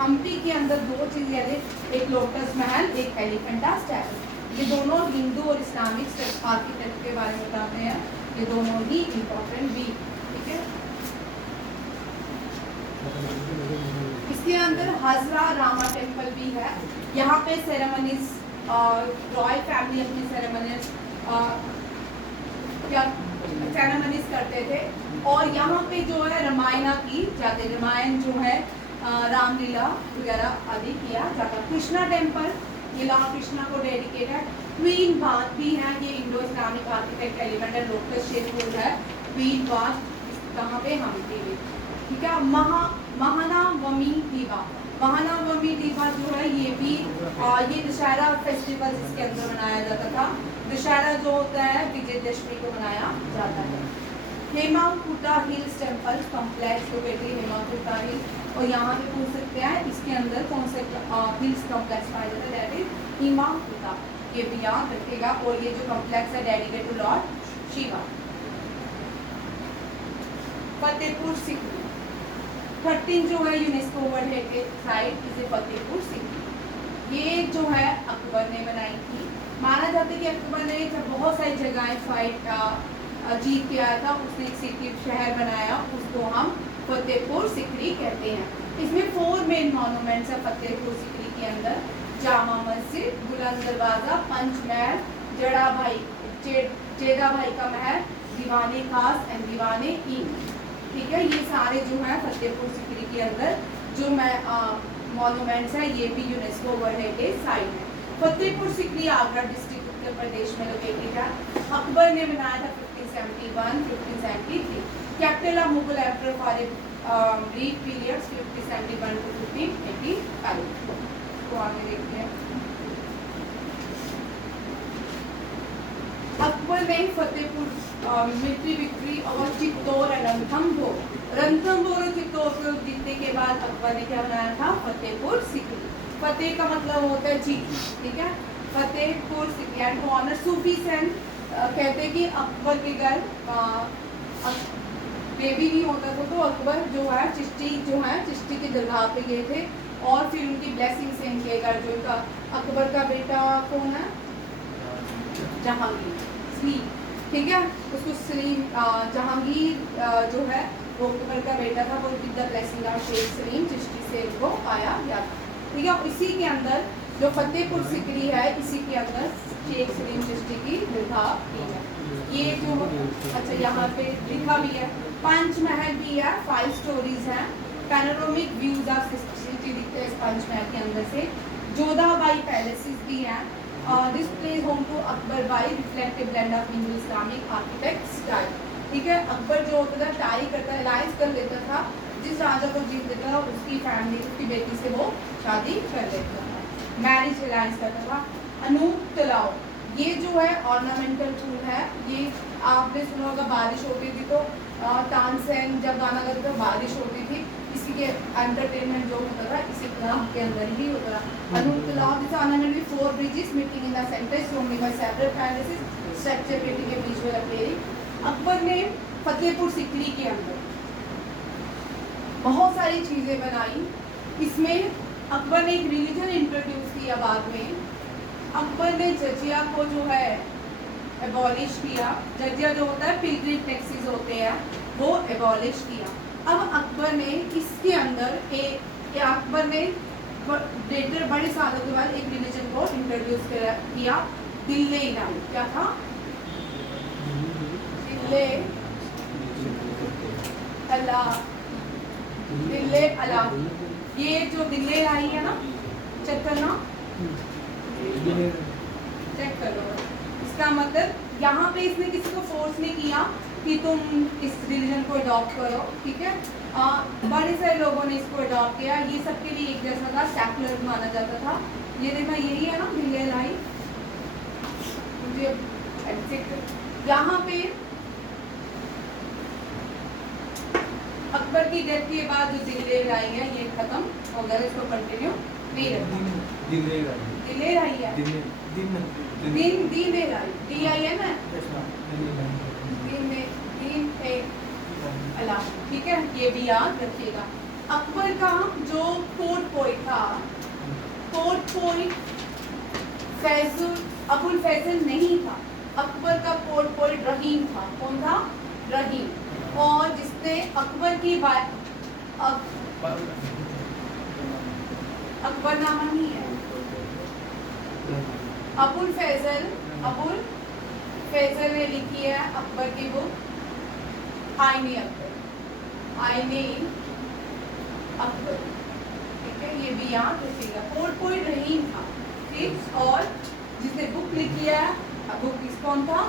हम्पी के अंदर 2 चीज़ें हैं, एक लोटस महल, एक एलिफेंटा स्टेबल। ये दोनों हिंदू और इस्लामिक आर्किटेक्ट के बारे में बताते हैं, ये दोनों ही इम्पोर्टेंट भी, ठीक है। इसके अंदर हजरा रामा टेम्पल भी है। यहाँ पे सेरेमनीज, रॉयल फैमिली अपनी सेरेमनीज करते थे और यहाँ पे जो है रामायण की जाते, रामायण जो है रामलीला वगैरह आदि किया जाता। कृष्णा टेम्पल ये लॉर्ड कृष्णा को डेडिकेटेड। क्वीन बाथ भी है, ये इंडो इस्लामिक आर्किटेक्ट एलिमेंट है, लोटस शेप है। क्वीन बाथ कहाँ पे, हम्पी में, ठीक है। महानवमी दीवा, महानवमी दीवा जो है ये भी ये दशहरा फेस्टिवल इसके अंदर मनाया जाता था। दशहरा जो होता है विजयदशमी को मनाया जाता है। हेमाकुटा हिल्स टेम्पल कॉम्प्लेक्स लोकेटेड हेमाकुटा हिल, और यहाँ पे पूछ सकते हैं इसके अंदर कौन से हिल्स कॉम्प्लेक्स पाया जाता है, दैट इज हेमाकुटा, ये भी याद रखिएगा। और ये जो कॉम्प्लेक्स है dedicated to lord Shiva. Fatehpur Sikri 13 जो है यूनेस्को वर्ल्ड हेरिटेज साइट, इसे फतेहपुर सीकरी, ये जो है अकबर ने बनाई थी। माना जाता है कि अकबर ने जब बहुत सारी जगहें फाइट जीत के आया था, उसने एक सिटी शहर बनाया, उसको हम फतेहपुर सिकरी कहते हैं। इसमें 4 मेन मॉन्यूमेंट्स है फतेहपुर सिकरी के अंदर, जामा मस्जिद, बुलंद दरवाजा, पंचमहल, जेदा भाई का महल, दीवाने खास एंड दीवाने ईद। ठीक है, ये सारे जो है फतेहपुर सिकरी के अंदर जो मॉन्यूमेंट्स है, ये भी यूनेस्को वर्ल्ड हेरिटेज साइट है। फतेहपुर सिकरी आगरा डिस्ट्रिक्ट उत्तर प्रदेश में लोकेटेड है। अकबर ने बनाया था 1571 1573। Capital of Mughal emperor for a brief period 1571 to 1585। तो आगे देखते हैं। अकबर ने फतेहपुर मिलिट्री विक्ट्री और चित्तौड़ और रणथंभौर और चित्तौड़ को जीतने के बाद अकबर ने क्या बनाया था? फतेहपुर सिकरी। फतेह का मतलब होता है जीत, ठीक है। Fatehpur Sikri and to honour Sufi saint कहते हैं कि अकबर के घर बेबी नहीं होता था, तो अकबर जो है चिश्ती के दरगाह पे गए थे और फिर उनकी ब्लेसिंग से इनके घर जो इनका अकबर का बेटा कौन है? जहांगीर, सलीम, ठीक है। उसको सलीम जहांगीर जो है वो अकबर का बेटा था, वो with the blessing of Sheikh Salim Chishti से इनको पाया गया था, ठीक है। इसी के अंदर जो फतेहपुर सिकरी है, इसी के अंदर शेख सलीम चिश्ती की दरगाह भी है। ये जो अच्छा यहाँ पे लिखा भी है, पंचमहल भी है, 5 स्टोरीज हैं। पैनोरामिक व्यूज ऑफ सिटी दिखते हैं इस पंचमहल के अंदर से। जोधाबाई पैलेसेस भी हैं। This place home to Akbar by reflective blend of Hindu Islamic architect style, ठीक है। अकबर जो होता था टाई करता अलायंस कर लेता था, जिस राजा को जीत देता था उसकी फैमिली उसकी बेटी से वो शादी कर लेता था, मैरिज अलायंस करता था। अनूप तलाव, ये जो है ऑर्नामेंटल फूल है। ये आपने सुना होगा, बारिश होती थी तो तानसेन जब गाना गाते थे बारिश होती थी, इसी के एंटरटेनमेंट जो होता था इसी क्लब के अंदर ही होता था। अनूप तलाव this ornament with 4 bridges meeting in the centre surrounded by several palaces structure creating a visual appearing। Akbar ने फतेहपुर सिकरी के अंदर बहुत सारी चीजें बनाई। इसमें अकबर ने एक रिलीजन इंट्रोड्यूस किया बाद में। अकबर ने जजिया को जो है एबॉलिश किया। जजिया जो होता है पिलग्रिम टैक्सेस होते हैं, वो एबॉलिश किया। अब अकबर ने इसके अंदर अकबर ने लेटर बड़े सालों के बाद एक रिलीजन को इंट्रोड्यूस किया, दिल्ले इलाही। क्या था? दिल्ले अलाही। ये जो दिल्ले इलाही है ना, चेक करना, चेक करो। इसका मतलब यहाँ पे इसने किसी को फोर्स नहीं किया कि तुम इस रिलीजन को अडॉप्ट करो, ठीक है। बड़े सारे लोगों ने इसको अडॉप्ट किया। ये सबके लिए एक जैसा था, सेकुलर माना जाता था। ये देखा, यही है ना दिल्ले इलाही। मुझे यहाँ पे अकबर की डेथ के बाद जो दिल्ले इलाही है ये खत्म हो गया, इसको कंटिन्यू नहीं रखा। दिल्ले इलाही है, ठीक है, ये भी याद रखिएगा। अकबर का जो कोर्ट पोइट था, कोर्ट पोइट अबुल फैजल नहीं था। अकबर का कोर्ट पोइट रहीम था। कौन था? रहीम। और जिसने अकबर की अकबरनामा नहीं है, अबुल फैजल ने लिखी है अकबर की बुक आईने अकबर, ठीक है। ये भी याद रखिएगा। कोर्ट पोइट रहीम था, ठीक। और जिसने बुक लिखी है, बुक कौन था?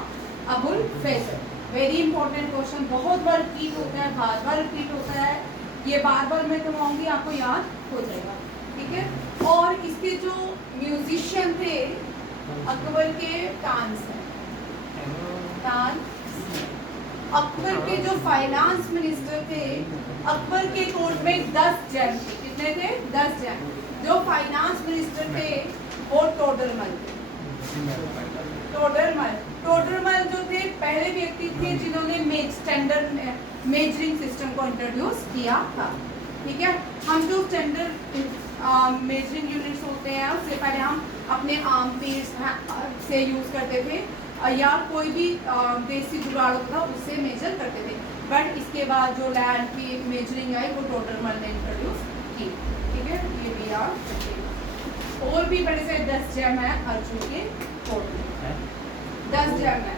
Abul Faizal. Very important question, बहुत बार रिपीट होता है, बार रिपीट होता है। ये बार मैं करवाऊंगी, आपको याद हो जाएगा, ठीक है। और इसके जो म्यूजिशियन थे अकबर के तान्स हैं। अकबर के जो फाइनेंस मिनिस्टर थे, अकबर के कोर्ट में 10 जन थे। कितने थे? 10 जन। जो फाइनेंस मिनिस्टर थे वो टोडरमल थे। टोडरमल जो थे पहले व्यक्ति थे जिन्होंने स्टैंडर्ड मेजरिंग सिस्टम को इंट्रोड्यूस किया था, ठीक है। हम जो स्टैंडर्ड मेजरिंग यूनिट्स होते हैं, उससे पहले हम अपने आर्म पीस से यूज़ करते थे या कोई भी देसी जुगाड़ होता था उससे मेजर करते थे। बट इसके बाद जो लैंड की मेजरिंग आई वो टोटरमल ने इंट्रोड्यूस की। ठीक है, ये भी याद। और भी बड़े से 10 जेम है अर्जुन के कोर्ट में, 10 जेम है,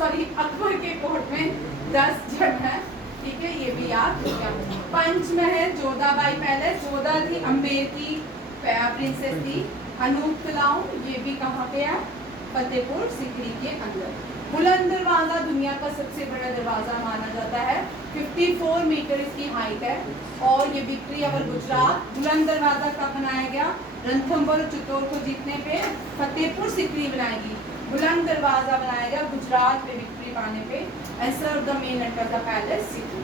सॉरी अकबर के कोर्ट में 10 जेम है। ठीक है, ये भी याद हो गया। पंचमहल जोधाबाई पैलेस, जोधा थी अम्बेर की प्रिंसेस थी। अनूप तलाव, ये भी कहाँ पे है, फतेहपुर सिकरी के अंदर। बुलंद दरवाजा दुनिया का सबसे बड़ा दरवाजा माना जाता है, 54 मीटर इसकी हाइट है और ये विक्ट्री अवर गुजरात। बुलंद दरवाजा कब बनाया गया, रणथंभौर और चित्तौड़ को जीतने पे फतेहपुर सिकरी बनाएगी। बुलंद दरवाजा बनाया गया गुजरात पे विक्ट्री पाने पे। And serve the men enter the palace city,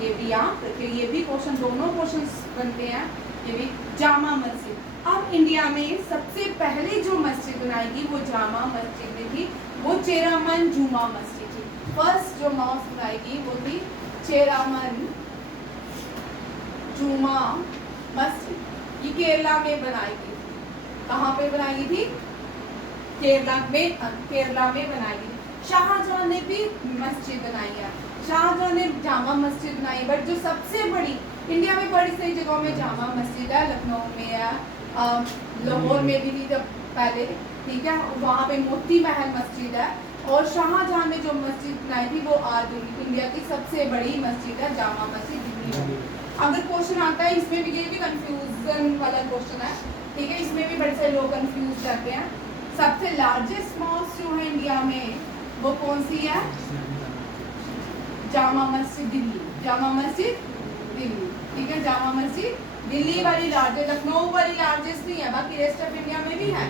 ये भी याद रखिए। ये भी क्वेश्चन, दोनों क्वेश्चंस बनते हैं। ये भी जामा मस्जिद, अब इंडिया में सबसे पहले जो मस्जिद बनाई वो जामा मस्जिद में थी, वो चेरामन जुमा मस्जिद थी। फर्स्ट जो मॉस्क बनाई वो थी चेरामन जुमा मस्जिद। ये केरला में बनाई गई। कहाँ पे बनाई थी, केरला में बनाई गई। शाहजहां ने भी मस्जिद बनाई है, शाहजहां ने जामा मस्जिद बनाई। बट जो सबसे बड़ी, इंडिया में बड़ी सारी जगहों में जामा मस्जिद है, लखनऊ में है, लाहौर में भी थी जब पहले। ठीक है, वहाँ पे मोती महल मस्जिद है। और शाहजहां ने जो मस्जिद बनाई थी वो आज इंडिया की सबसे बड़ी मस्जिद है, जामा मस्जिद दिल्ली में। अगर क्वेश्चन आता है इसमें भी, ये भी कंफ्यूजन वाला क्वेश्चन है। ठीक है, इसमें भी बड़े सारे लोग कंफ्यूज रहते हैं। सबसे लार्जेस्ट मॉस्क जो है इंडिया में वो कौन सी है, जामा मस्जिद दिल्ली, जामा मस्जिद दिल्ली। ठीक है, जामा मस्जिद दिल्ली वाली लार्जेस्ट, लखनऊ वाली लार्जेस्ट नहीं है, बाकी रेस्ट ऑफ इंडिया में भी है,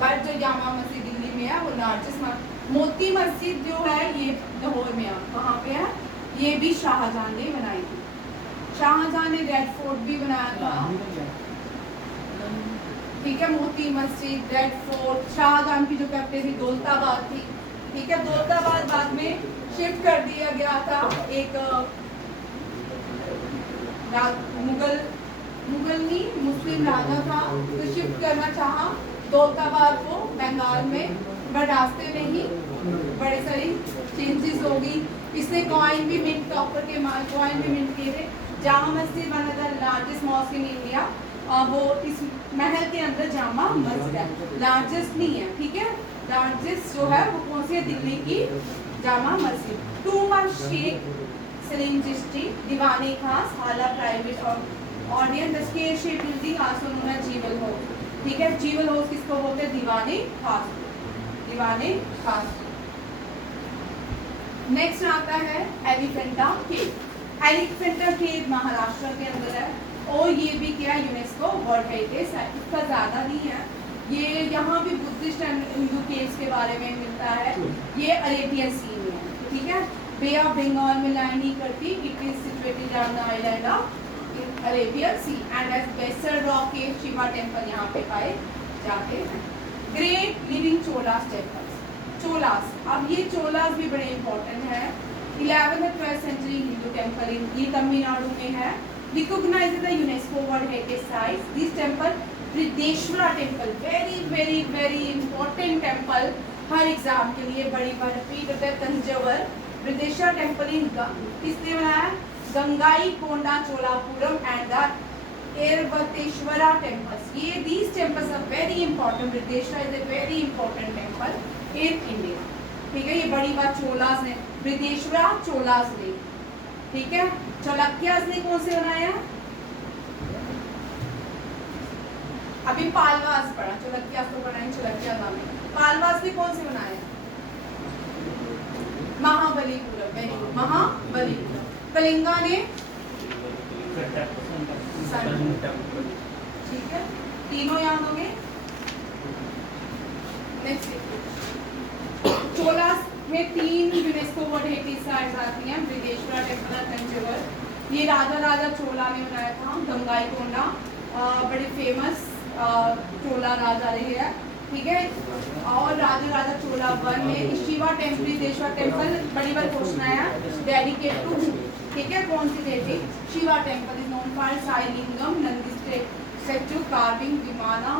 बट जो जामा मस्जिद दिल्ली में है वो लार्जेस्ट। मोती मस्जिद जो है ये लाहौर में है, कहाँ पे है, ये भी शाहजहां ने बनाई थी। शाहजहां ने रेड फोर्ट भी बनाया था। ठीक है, मोती मस्जिद, रेड फोर्ट। शाहजहां की जो कैपिटल थी दौलताबाद थी। ठीक है, दौलताबाद बाद में शिफ्ट कर दिया गया था, एक मुगल नहीं मुस्लिम राजा था, तो शिफ्ट करना चाहा दौलताबाद को बंगाल में, बट रास्ते में ही बड़े सारी चेंजेस हो गई। इसने कॉइन भी मिंट, कॉपर के कॉइन भी मिंट किए थे। Jama Masjid one of the largest mosque in India, वो इस महल के अंदर जामा मस्जिद है, लार्जेस्ट नहीं है। ठीक है, लार्जेस्ट जो है वो कौन सी है, दिल्ली की Jama Masjid. Tomb of Sheikh Salim Chishti, Diwane Khas, hall private audience, the square shape building also known as jewel house. ठीक है, जीवल हाउस किसको बोलते हैं, दीवाने खास, दीवाने खास। नेक्स्ट आता है एलिफेंटा केव। एलिफेंटा केव महाराष्ट्र के अंदर है और ये भी क्या यूनेस्को वर्ल्ड हेरिटेज साइट। इसका ज़्यादा नहीं है, ये यहाँ भी बुद्धिस्ट एंड हिंदू केव्स के बारे में मिलता है। ये अरेबियन सी में है। ठीक है, बे ऑफ बंगाल में लाइन ही करती। It is situated on the island of Arabian sea and as basalt rock cave, Shiva temple यहाँ पे पाए जाते हैं। Great living Cholas temples, Cholas, अब ये चोलास भी बड़े इंपॉर्टेंट है। 11th और 12th सेंचुरी हिंदू टेम्पल, ये तमिलनाडु में है। Recognized the UNESCO World Heritage Sites. This temple, Brihadeeswara temple, very very very important temple her exam के लिए, बड़ी बार रिपीट होता है। तंजौर बृहदेश्वरा टेम्पल इन किसने बनाया, Gangaikonda Cholapuram and the Airavateshwara temples. ये these temples are very important. Brihadeshwara is a very important temple in India. ठीक है, ये बड़ी बात चोलास ने, बृहदेश्वरा चोलास ने। ठीक है, चालुक्यास ने कौन से बनाया, अभी पालवास पढ़ा, चालुक्यास तो पढ़ा है, चालुक्यास नाम है। पालवास ने कौन से बनाया, महाबलीपुरम, वेरी गुड, महाबलीपुरम। कलिंगा ने, ठीक है, तीनों याद हो गए। नेक्स्ट, चोलास में 3 यूनेस्को वर्ल्ड हेरिटेज साइट्स आती हैं, बृहदेश्वरा टेम्पल, तंजौर। ये राजा चोला ने बनाया था। गंगाईकोंडा बड़े फेमस चोला राजा रहे हैं। ठीक है, और राजा चोला 1 में शिवा टेम्पल, बृहदेश्वरा टेम्पल बड़ी बार क्वेश्चन आया, डेडिकेट टू, ठीक है, कौन सी देवी, Shiva temple is known for साई लिंगम नंदी स्टैचू, कार्विंग, विमाना,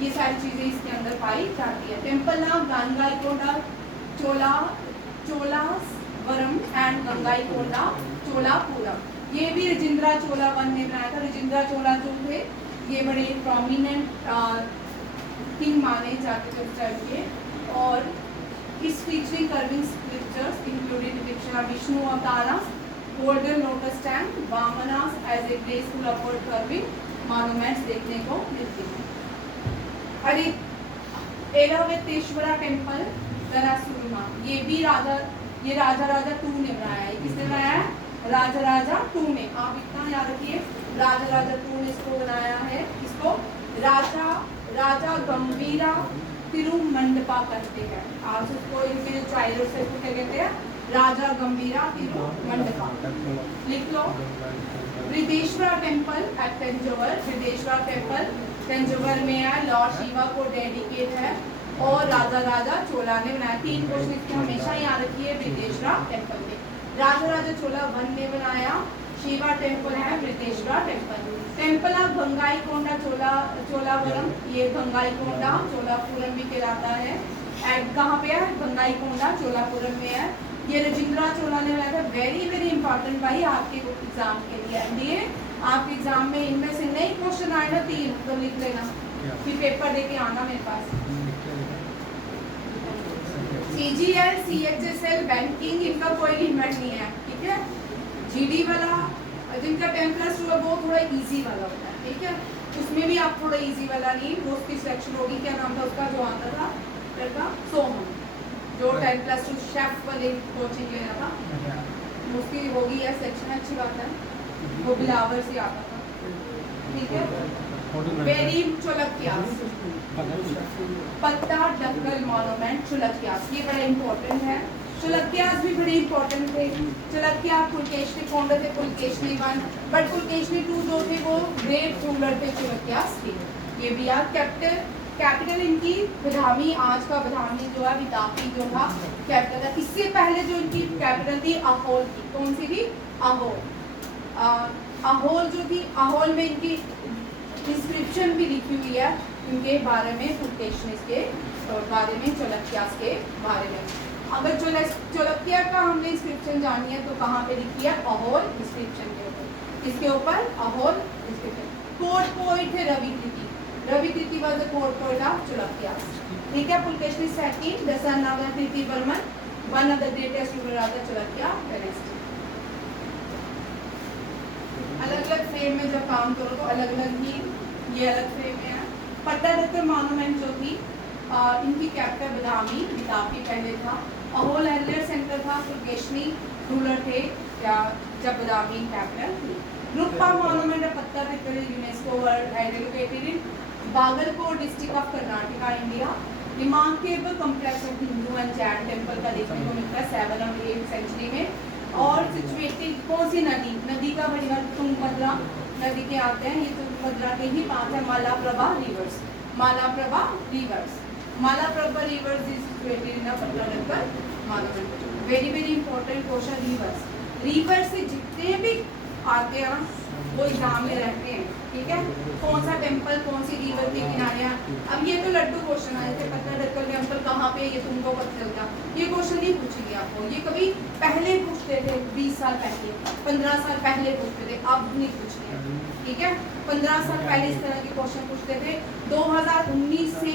ये सारी चीजें इसके अंदर पाई जाती है। टेम्पल नाम गंगाईकोंडा चोलावरम एंड गंगाईकोंडा चोलापुरम। ये भी राजेंद्र चोला वन ने बनाया था। राजेंद्र चोला जो थे ये बड़े प्रोमिनेंट किंग माने जाते थे उस टाइम के। और इस featuring carving scriptures including depiction of Vishnu avatara, golden lotus tank, Vamana's as a graceful upward curving monuments देखने को मिलती हैं। अरे एरावतेश्वरा टेम्पल दरासुरमा, ये भी राजा टू ने बनाया है। किसने बनाया है? राजा टू ने। आप इतना याद रखिए, राजा टू ने इसको बनाया है। इसको राजा गंभीरा तिरुमंडपा करते हैं। आप उसको इनके जो चाइल्ड से क्या कहते हैं? राजा गंभीरा तिरुमंडपा। लिख लो। Brihadeeswara temple at Tanjore, Brihadeeswara temple Tanjore में है, लॉर्ड शिवा को डेडिकेट है और राजा चोला ने बनाया। 3 क्वेश्चन इसके हमेशा याद रखिए बृहदेश्वरा टेम्पल के। राजा चोला वन ने बनाया, शिवा टेम्पल है, Brihadeeswara temple. Temple of Gangaikonda Cholavaram, ये गंगाईकोंडा चोलापुरम भी कहलाता है। एट कहाँ पे है? गंगाईकोंडा चोलापुरम में है। ये राजेंद्र चोला ने बनाया था। वेरी वेरी इंपॉर्टेंट भाई आपके एग्जाम के लिए। आपके एग्जाम में इनमें से नए क्वेश्चन आए ना 3, तो लिख लेना, फिर पेपर देके आना मेरे पास। CGL, CHSL, बैंकिंग, इनका कोई लिमिट नहीं है, ठीक है। GD वाला जिनका 10+2 है वो थोड़ा इजी वाला होता है, ठीक है। उसमें भी आप थोड़ा इजी वाला नहीं, वो उसकी सिलेक्शन होगी। क्या नाम था उसका जो आता था लड़का? सोहम, जो 10+2 शेफ वाले कोचिंग ले रहा था, उसकी होगी है सिलेक्शन। अच्छी बात है, वो बिलावर से आता था, ठीक है। वेरी चोलक्यास, पत्ता डक्कल मॉन्यूमेंट चोलक्यास, ये बड़ा इंपॉर्टेंट है। चोलक्यास भी बड़े इंपॉर्टेंट थे। चोलक्या पुलकेशनी फाउंडर थे, पुलकेशनी वन, बट पुलकेशनी टू जो थे वो ग्रेट रूलर थे चोलक्यास के। ये भी याद। कैपिटल इनकी बदामी, आज का बदामी जो है वितापी जो था कैपिटल है। इससे पहले जो इनकी कैपिटल थी अहोल थी। कौन सी थी? अहोल। अहोल जो थी, अहोल में इनकी इंस्क्रिप्शन भी लिखी हुई है इनके बारे में, पुलकेशनी के बारे में, चोलक्यास के बारे में। अगर चोलक्या का हमने इंस्क्रिप्शन जानी है तो कहाँ पे लिखी है? अहोल इंस्क्रिप्शन के ऊपर। इसके ऊपर अहोल इंस्क्रिप्शन। कोर्ट पोइट थे Ravi Kirti was the court poet of Chalukyas, ठीक है। Pulakeshin second, the son of the Kirti Varman, one of the greatest ruler of the Chalukya dynasty. अलग-अलग फ्रेम में जब काम करो तो अलग-अलग ही ये अलग फ्रेम में है। पट्टाडक्कल मॉन्यूमेंट जो थी इनकी कैपिटल बदामी, वितापी पहले था। अहोल अर्लियर सेंटर था, पुलकेशनी रूलर थे या जब बदामी कैपिटल थी। रुक्पा monument of Pattadakal UNESCO world heritage located in Bagalkot district of Karnataka, India. Remarkable complex of Hindu and Jain temple का देखने को मिलता है 7 और 8 सेंचुरी में। और सिचुएटेड कौन सी नदी का बढ़िया? तुंगभद्रा नदी के आते हैं, ये तुंगभद्रा के ही पास है। Malaprabha reverse, Malaprabha rivers is situated in a Pattadakal monument. Very very important question, rivers से जितने भी आते हैं वो एग्जाम में रहते हैं, ठीक है। कौन सा टेम्पल कौन सी रिवर के किनारे है? अब ये तो लड्डू क्वेश्चन आए थे, पट्टाडक्कल टेम्पल कहाँ पे, ये तुमको पता चलता। ये क्वेश्चन नहीं पूछेंगे आपको, ये कभी पहले पूछते थे, 20 साल पहले, 15 साल पहले पूछते थे, अब नहीं पूछते, ठीक है। 15 साल पहले इस तरह के क्वेश्चन पूछते थे। 2019 से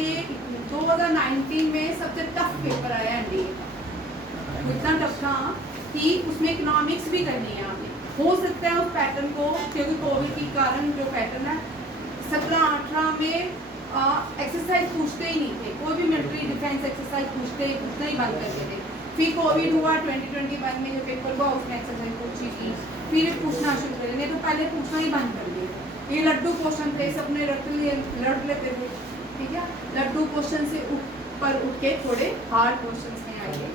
2019 में सबसे टफ पेपर आया एनडीए का। इतना टफ था कि उसमें इकोनॉमिक्स भी करनी है आपने। हो सकता है उस पैटर्न को, क्योंकि कोविड के कारण जो पैटर्न है 17-18 में एक्सरसाइज पूछते ही नहीं थे, कोई भी मिलिट्री डिफेंस एक्सरसाइज पूछना ही बंद करते थे। फिर कोविड हुआ 2021 में जो पेपर हुआ उसमें एक्सरसाइज पूछी थी, फिर पूछना शुरू कर दिया, तो पहले पूछना ही बंद कर दिया। ये लड्डू क्वेश्चन थे, सबने लड़ लेते थे, ठीक है। लड्डू क्वेश्चन से ऊपर उठ के थोड़े हार्ड क्वेश्चन में आएंगे।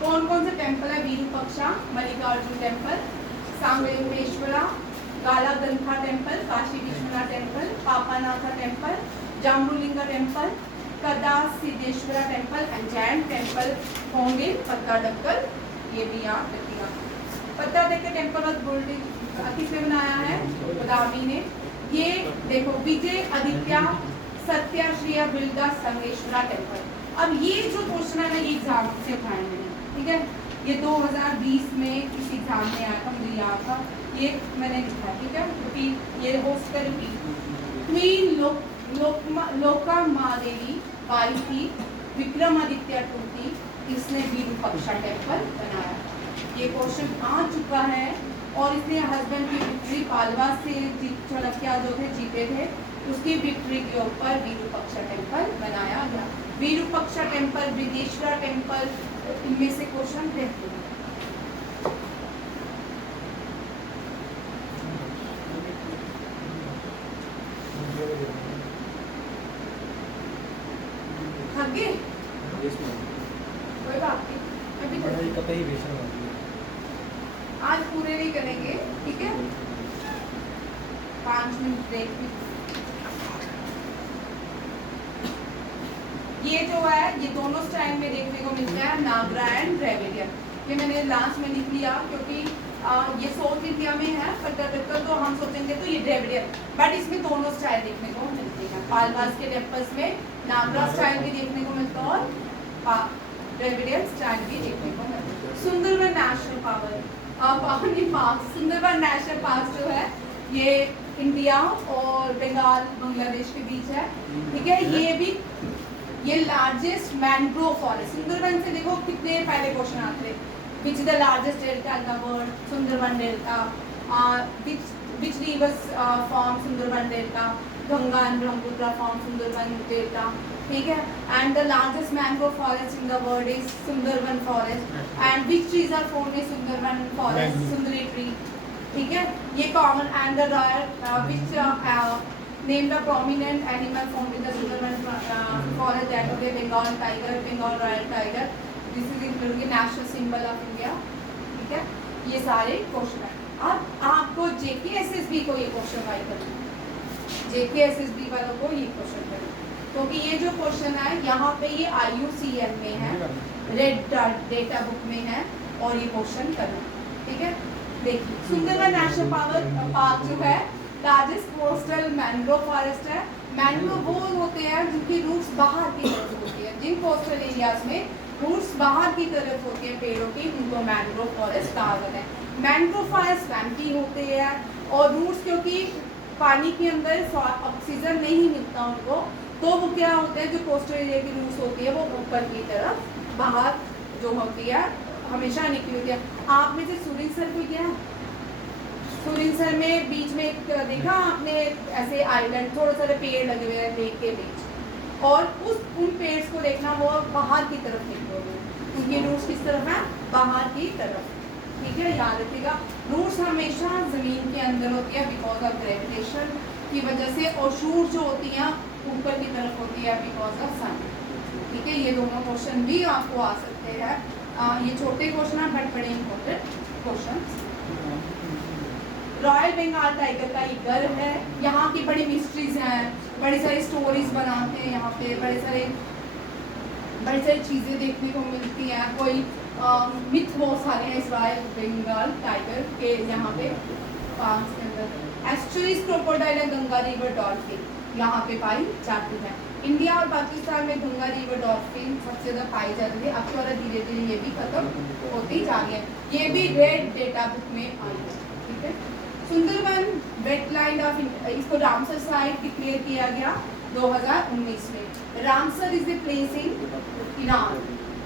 कौन कौन से टेम्पल है? Virupaksha Mallikarjuna temple, Sangameshwara, Galaganatha temple, Kashi Vishwanath temple, Papanatha temple, Jambulinga temple, Kadasiddheshwara temple and Jain temple होंगे पत्ताडक्कल। ये भी याद रखिएगा। पत्ताडक्कल टेम्पल was built किसने बनाया है? बदामी ने। ये देखो विजय आदित्य सत्याश्रिया बिल्डा संगेश्वरा टेम्पल। अब ये जो क्वेश्चन है ना ये एग्जाम से उठाए मैंने, ठीक है, ये 2020 में इस एग्जाम में आया था, मुझे याद था, ये मैंने लिखा, ठीक है, रिपीट, ये होस्ट का रिपीट। क्वीन लोकामादेवी बाई थी, विक्रमादित्य टू थी, इसने विरूपाक्षा टेम्पल बनाया। ये क्वेश्चन आ चुका है और इसने हस्बैंड की विक्ट्री पालवा से चाणक्य जो थे जीते थे, उसकी विक्ट्री के ऊपर विरूपाक्षा टेम्पल बनाया गया। विरूपाक्षा टेम्पल, बृहदेश्वरा टेम्पल, इनमें से क्वेश्चन देखते हैं। आगे कोई बात नहीं, अभी आज पूरे नहीं करेंगे, ठीक है, 5 मिनट ब्रेक। ये जो है ये दोनों स्टाइल में देखने को मिलता है, नागरा एंड द्रविडियन। ये मैंने लास्ट में लिख लिया क्योंकि ये साउथ इंडिया में है, पर तो हम सोचेंगे तो ये द्रविडियन, बट इसमें दोनों स्टाइल देखने को मिलते हैं। पालवास के टेम्पल्स में नागरा स्टाइल भी देखने को मिलता है और द्रविडियन स्टाइल भी देखने को मिलता है। Sundarban national park, Sundarban national park जो है ये इंडिया और बंगाल बांग्लादेश के बीच है, ठीक है। ये भी ये लार्जेस्ट मैंग्रोव फॉरेस्ट, सुंदरबन से देखो कितने पहले क्वेश्चन आते हैं, which is the largest delta in the world, Sundarban delta, which rivers form Sundarban delta, Ganga and Brahmaputra form Sundarban delta, ठीक है, and the largest mangrove forest in the world is Sundarban forest, and which trees are found in Sundarban forest, Sundari tree, ठीक है। ये common and the royal which name the prominent animal found in the Sundarban forest, that would be Bengal tiger, Bengal royal tiger, this is including national symbol of India, ठीक है। ये सारे question है। अब आपको JKSSB को ये question Y करना, JKSSB वालों को ये क्वेश्चन करना, क्योंकि ये जो क्वेश्चन है यहाँ पे ये IUCN में है, रेड डेटा बुक में है, और ये क्वेश्चन करना, ठीक है। देखिए सुंदरबन नेशनल पार्क जो है लार्जेस्ट कोस्टल मैंग्रोव फॉरेस्ट है। मैंग्रोव वो होते हैं जिनकी रूट्स बाहर की तरफ होती है, जिन कोस्टल एरियाज में रूट्स बाहर की तरफ होती है पेड़ों की, उनको मैंग्रोव फॉरेस्ट कहा जाता है। मैंग्रोव फॉरेस्ट स्वैम्पी होते हैं और रूट्स क्योंकि पानी के अंदर ऑक्सीजन नहीं मिलता उनको, तो वो क्या होते हैं, जो कोस्टल एरिया की रूट्स होती है वो ऊपर की तरफ बाहर जो होती है हमेशा निकली होती है। आप में से सुरिंसर को क्या है, सुरिंसर में बीच में एक देखा आपने ऐसे आइलैंड, थोड़े सारे पेड़ लगे हुए हैं लेक के बीच, और उन पेड़ को देखना वो बाहर की तरफ निकले हुए, उनके रूट्स किस तरफ है, बाहर की तरफ, ठीक है, याद रखिएगा। रूट्स हमेशा जमीन के अंदर होती है बिकॉज ऑफ ग्रेविटेशन की वजह से, और शूट जो होती है ऊपर की तरफ होती है बिकॉज ऑफ सन, ठीक है। ये दोनों क्वेश्चन भी आपको आ सकते हैं, ये छोटे क्वेश्चन है बट बड़े important question. Royal Bengal tiger का एक घर है, यहाँ की बड़ी मिस्ट्रीज हैं, बड़ी सारी स्टोरीज बनाते हैं, यहाँ पे बड़ी सारी चीज़ें देखने को मिलती हैं, कोई मिथ बहुत सारे हैं इस रॉयल बंगाल टाइगर के यहाँ पे पार्क के अंदर। Estuaries crocodile Ganga river dolphin यहाँ पे पाई जाती है। इंडिया और पाकिस्तान में गंगा रिवर डॉल्फिन सबसे ज़्यादा पाई जाती है, अब थोड़ा धीरे धीरे ये भी खत्म होती जा रही है, ये भी रेड डेटा बुक में आई है, ठीक है। सुंदरबन वेटलैंड ऑफ इसको रामसर साइट डिक्लेयर किया गया 2019 में। Ramsar is the place in Iran,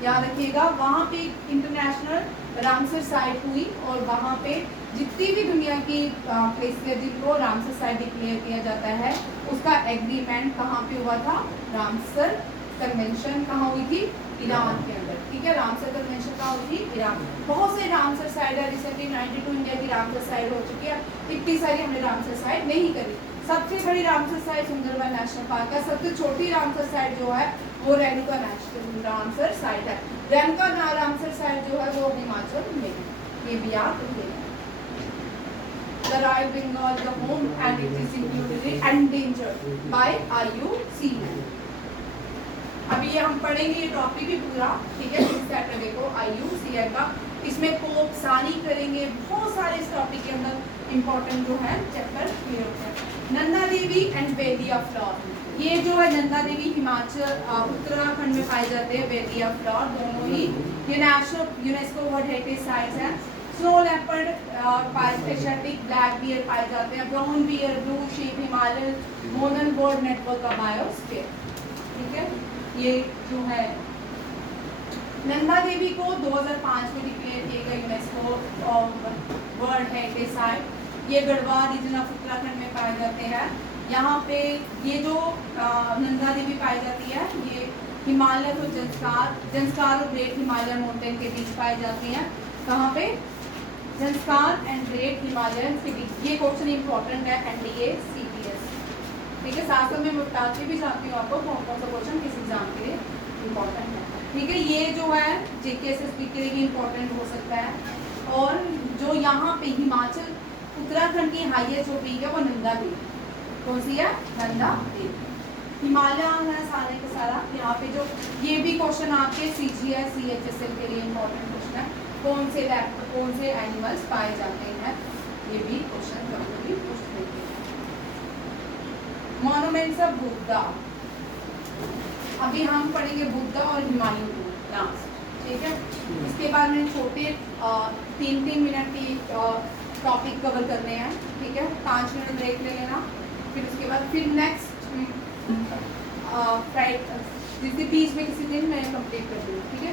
याद रखिएगा, वहाँ पे इंटरनेशनल रामसर साइट हुई और वहाँ पे जितनी भी दुनिया की प्लेसेस है जिनको रामसर साइट डिक्लेयर किया जाता है, उसका एग्रीमेंट कहाँ पे हुआ था, रामसर कन्वेंशन कहाँ हुई थी, ईरान के अंदर, ठीक है। रामसर कन्वेंशन कहाँ हुई थी, ईरान। बहुत से रामसर साइट है, रिसेंटली 92 इंडिया की रामसर साइट हो चुकी है, इतनी सारी हमने रामसर साइट नहीं करी। सबसे बड़ी Ramsar site Sundarban national park है, सबसे छोटी रामसर साइट जो है वो रेणुका नेशनल रामसर साइट है। रेणुका रामसर साइट जो है वो हिमाचल में है, ये भी याद रखिएगा। The Royal Bengal, the home and it is included endangered by IUCN। अभी ये हम पढ़ेंगे ये टॉपिक भी पूरा, ठीक है, इस सैटरडे को IUCN का इसमें पोप सानी करेंगे, बहुत सारे इस टॉपिक के अंदर इंपॉर्टेंट जो है चैप्टर क्लियर होते हैं। नंदा देवी एंड वेलिया फ्लॉर, ये जो है नंदा देवी हिमाचल उत्तराखंड में पाए जाते हैं, वेलिया फ्लॉर दोनों ही ये national UNESCO world heritage sites हैं। Snow leopard Asiatic black bear पाए जाते हैं, brown bear, blue sheep, Himalayan monal bird network का बायोस्फीयर। ठीक है, ये जो है नंदा देवी को 2005 में डिक्लेयर किया गया यूनेस्को वर्ल्ड हेरिटेज साइट। ये गढ़वाल रीजन ऑफ उत्तराखंड में पाए जाते हैं। यहाँ पे ये जो नंदा देवी पाई जाती है ये हिमालय और जंस्कार और ग्रेट हिमालयन माउंटेन के बीच पाई जाती हैं। कहाँ पे? जंस्कार एंड ग्रेट हिमालयन के बीच। ये क्वेश्चन इंपॉर्टेंट है एनडीए सीपीएस। ठीक है, साथ में मैं बताती भी चाहती हूँ आपको कौन कौन सा क्वेश्चन किस एग्जाम के लिए इंपॉर्टेंट है। ठीक है, ये जो है जेकेएसएसबी के लिए भी इंपॉर्टेंट हो सकता है। और जो यहाँ पे हिमाचल उत्तराखंड की हाईएस्ट जो पीक है वो नंदा देवी। कौन सी है? नंदा देवी। हिमालय है सारे का सारा। यहाँ पे जो ये भी क्वेश्चन आपके सीजीएस सीएचएसएल के लिए इंपॉर्टेंट क्वेश्चन है, कौन से एनिमल्स पाए जाते हैं, ये भी क्वेश्चन कभी पूछ लेते हैं। मॉन्यूमेंट्स ऑफ बुद्धा, अभी हम पढ़ेंगे बुद्धा और हुमायूं लास्ट। ठीक है, इसके बाद में छोटे 3-3 मिनट की टॉपिक कवर करने हैं। ठीक है, 5 मिनट ब्रेक ले लेना, फिर उसके बाद फिर नेक्स्ट जिसके बीच में किसी दिन मैं कंप्लीट कर दूँगी। ठीक है,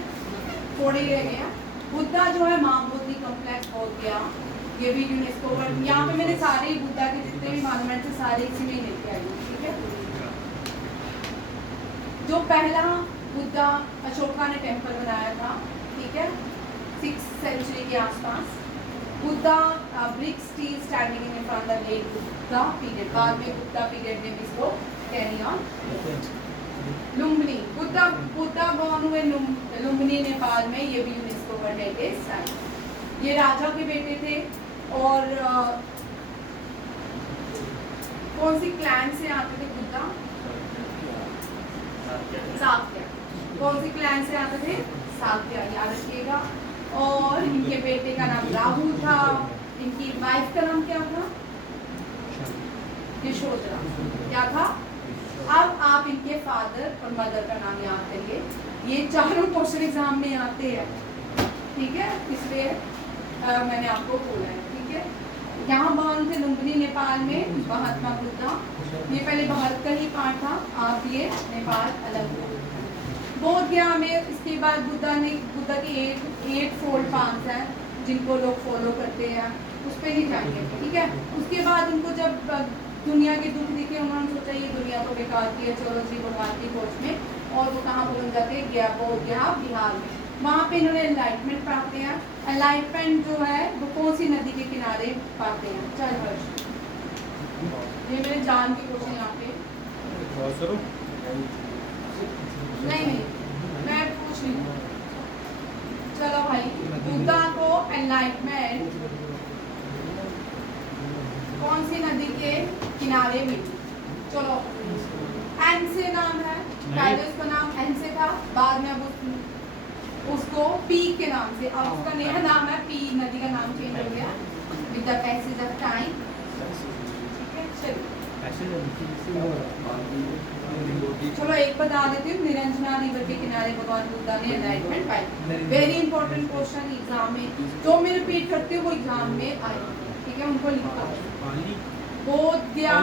थोड़े ही रह गए हैं। बुद्धा जो है माँ बोधि कॉम्प्लेक्स हो गया, ये भी यूनेस्को वर्ल्ड। यहाँ पे मैंने सारे बुद्धा के जितने भी मॉन्यूमेंट्स हैं सारे इसी में लेके आई हूँ। ठीक है, जो पहला बुद्धा अशोका ने टेम्पल बनाया था, ठीक है, 6th सेंचुरी के आसपास। Buddha brick still standing in front the late Buddha period, बाद में बुद्धा पीरियड में भी इसको carry on. Lumbini, Buddha born हुए लुम्बिनी नेपाल में, ये भी यूनेस्को वर्ल्ड हेरिटेज साइट। ये राजा के बेटे थे और कौन सी क्लैन से आते थे बुद्धा? साक्य। कौन सी क्लैन से आते थे? साक्य, याद रखिएगा। और इनके बेटे का नाम राहुल था, इनकी वाइफ का नाम क्या था? यशोधरा। क्या था? अब आप इनके फादर और मदर का नाम याद करिए, ये चारों क्वेश्चन एग्जाम में आते हैं। ठीक है, इसलिए मैंने आपको बोला है। ठीक है, यहाँ बॉर्न थे लुम्बिनी नेपाल में महात्मा बुद्धा। ये पहले भारत का ही पार्ट था, आप ये नेपाल अलग हुआ। बोध गया में इसके बाद बुद्धा के 8 फोल्ड पाथ्स हैं जिनको लोग फॉलो करते हैं, उस पर नहीं जाएंगे। ठीक है, उसके बाद उनको जब दुनिया के दुख दिखे उन्होंने सोचा ये दुनिया को बेकार किया, चलो जी भगवान की खोज में, और वो कहाँ पहुँच जाते? गया बोध गया बिहार में। वहाँ पे इन्होंने एनलाइटमेंट पाते हैं। एनलाइटमेंट जो है वो कौन सी नदी के किनारे पाते हैं? चल वर्ष, ये मेरे जान के क्वेश्चन यहाँ पे नहीं मैं पूछ रही हूँ। चलो भाई, बुद्धा को एनलाइटमेंट कौन सी नदी के किनारे मिली? चलो, एन से नाम है, पहले उसका नाम एन से था, बाद में अब उसको पी के नाम से, अब उसका नया नाम है पी, नदी का नाम चेंज हो गया with the passage of time. चलो एक बता देती हूँ, निरंजना रिवर के किनारे भगवान बुद्धा ने एनलाइटमेंट पाई। वेरी इंपॉर्टेंट क्वेश्चन एग्जाम में, जो मैं रिपीट करती हूँ वो एग्जाम में आए। ठीक है, उनको लिखा बोध गया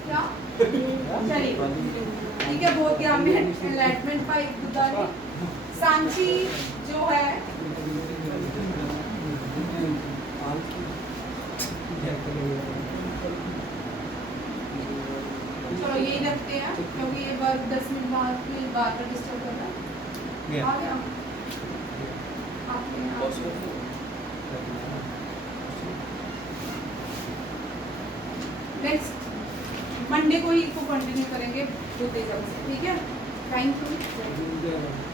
क्या? चलिए ठीक है, बोध गया में एनलाइटमेंट पाई बुद्धा ने। सांची जो है चलो यही रखते हैं क्योंकि ये बार 10 मिनट बाद फिर बार पर डिस्टर्ब करना है। आ गया नेक्स्ट मंडे को ही इसको कंटिन्यू करेंगे बुद्धिज्म से। ठीक है, थैंक यू।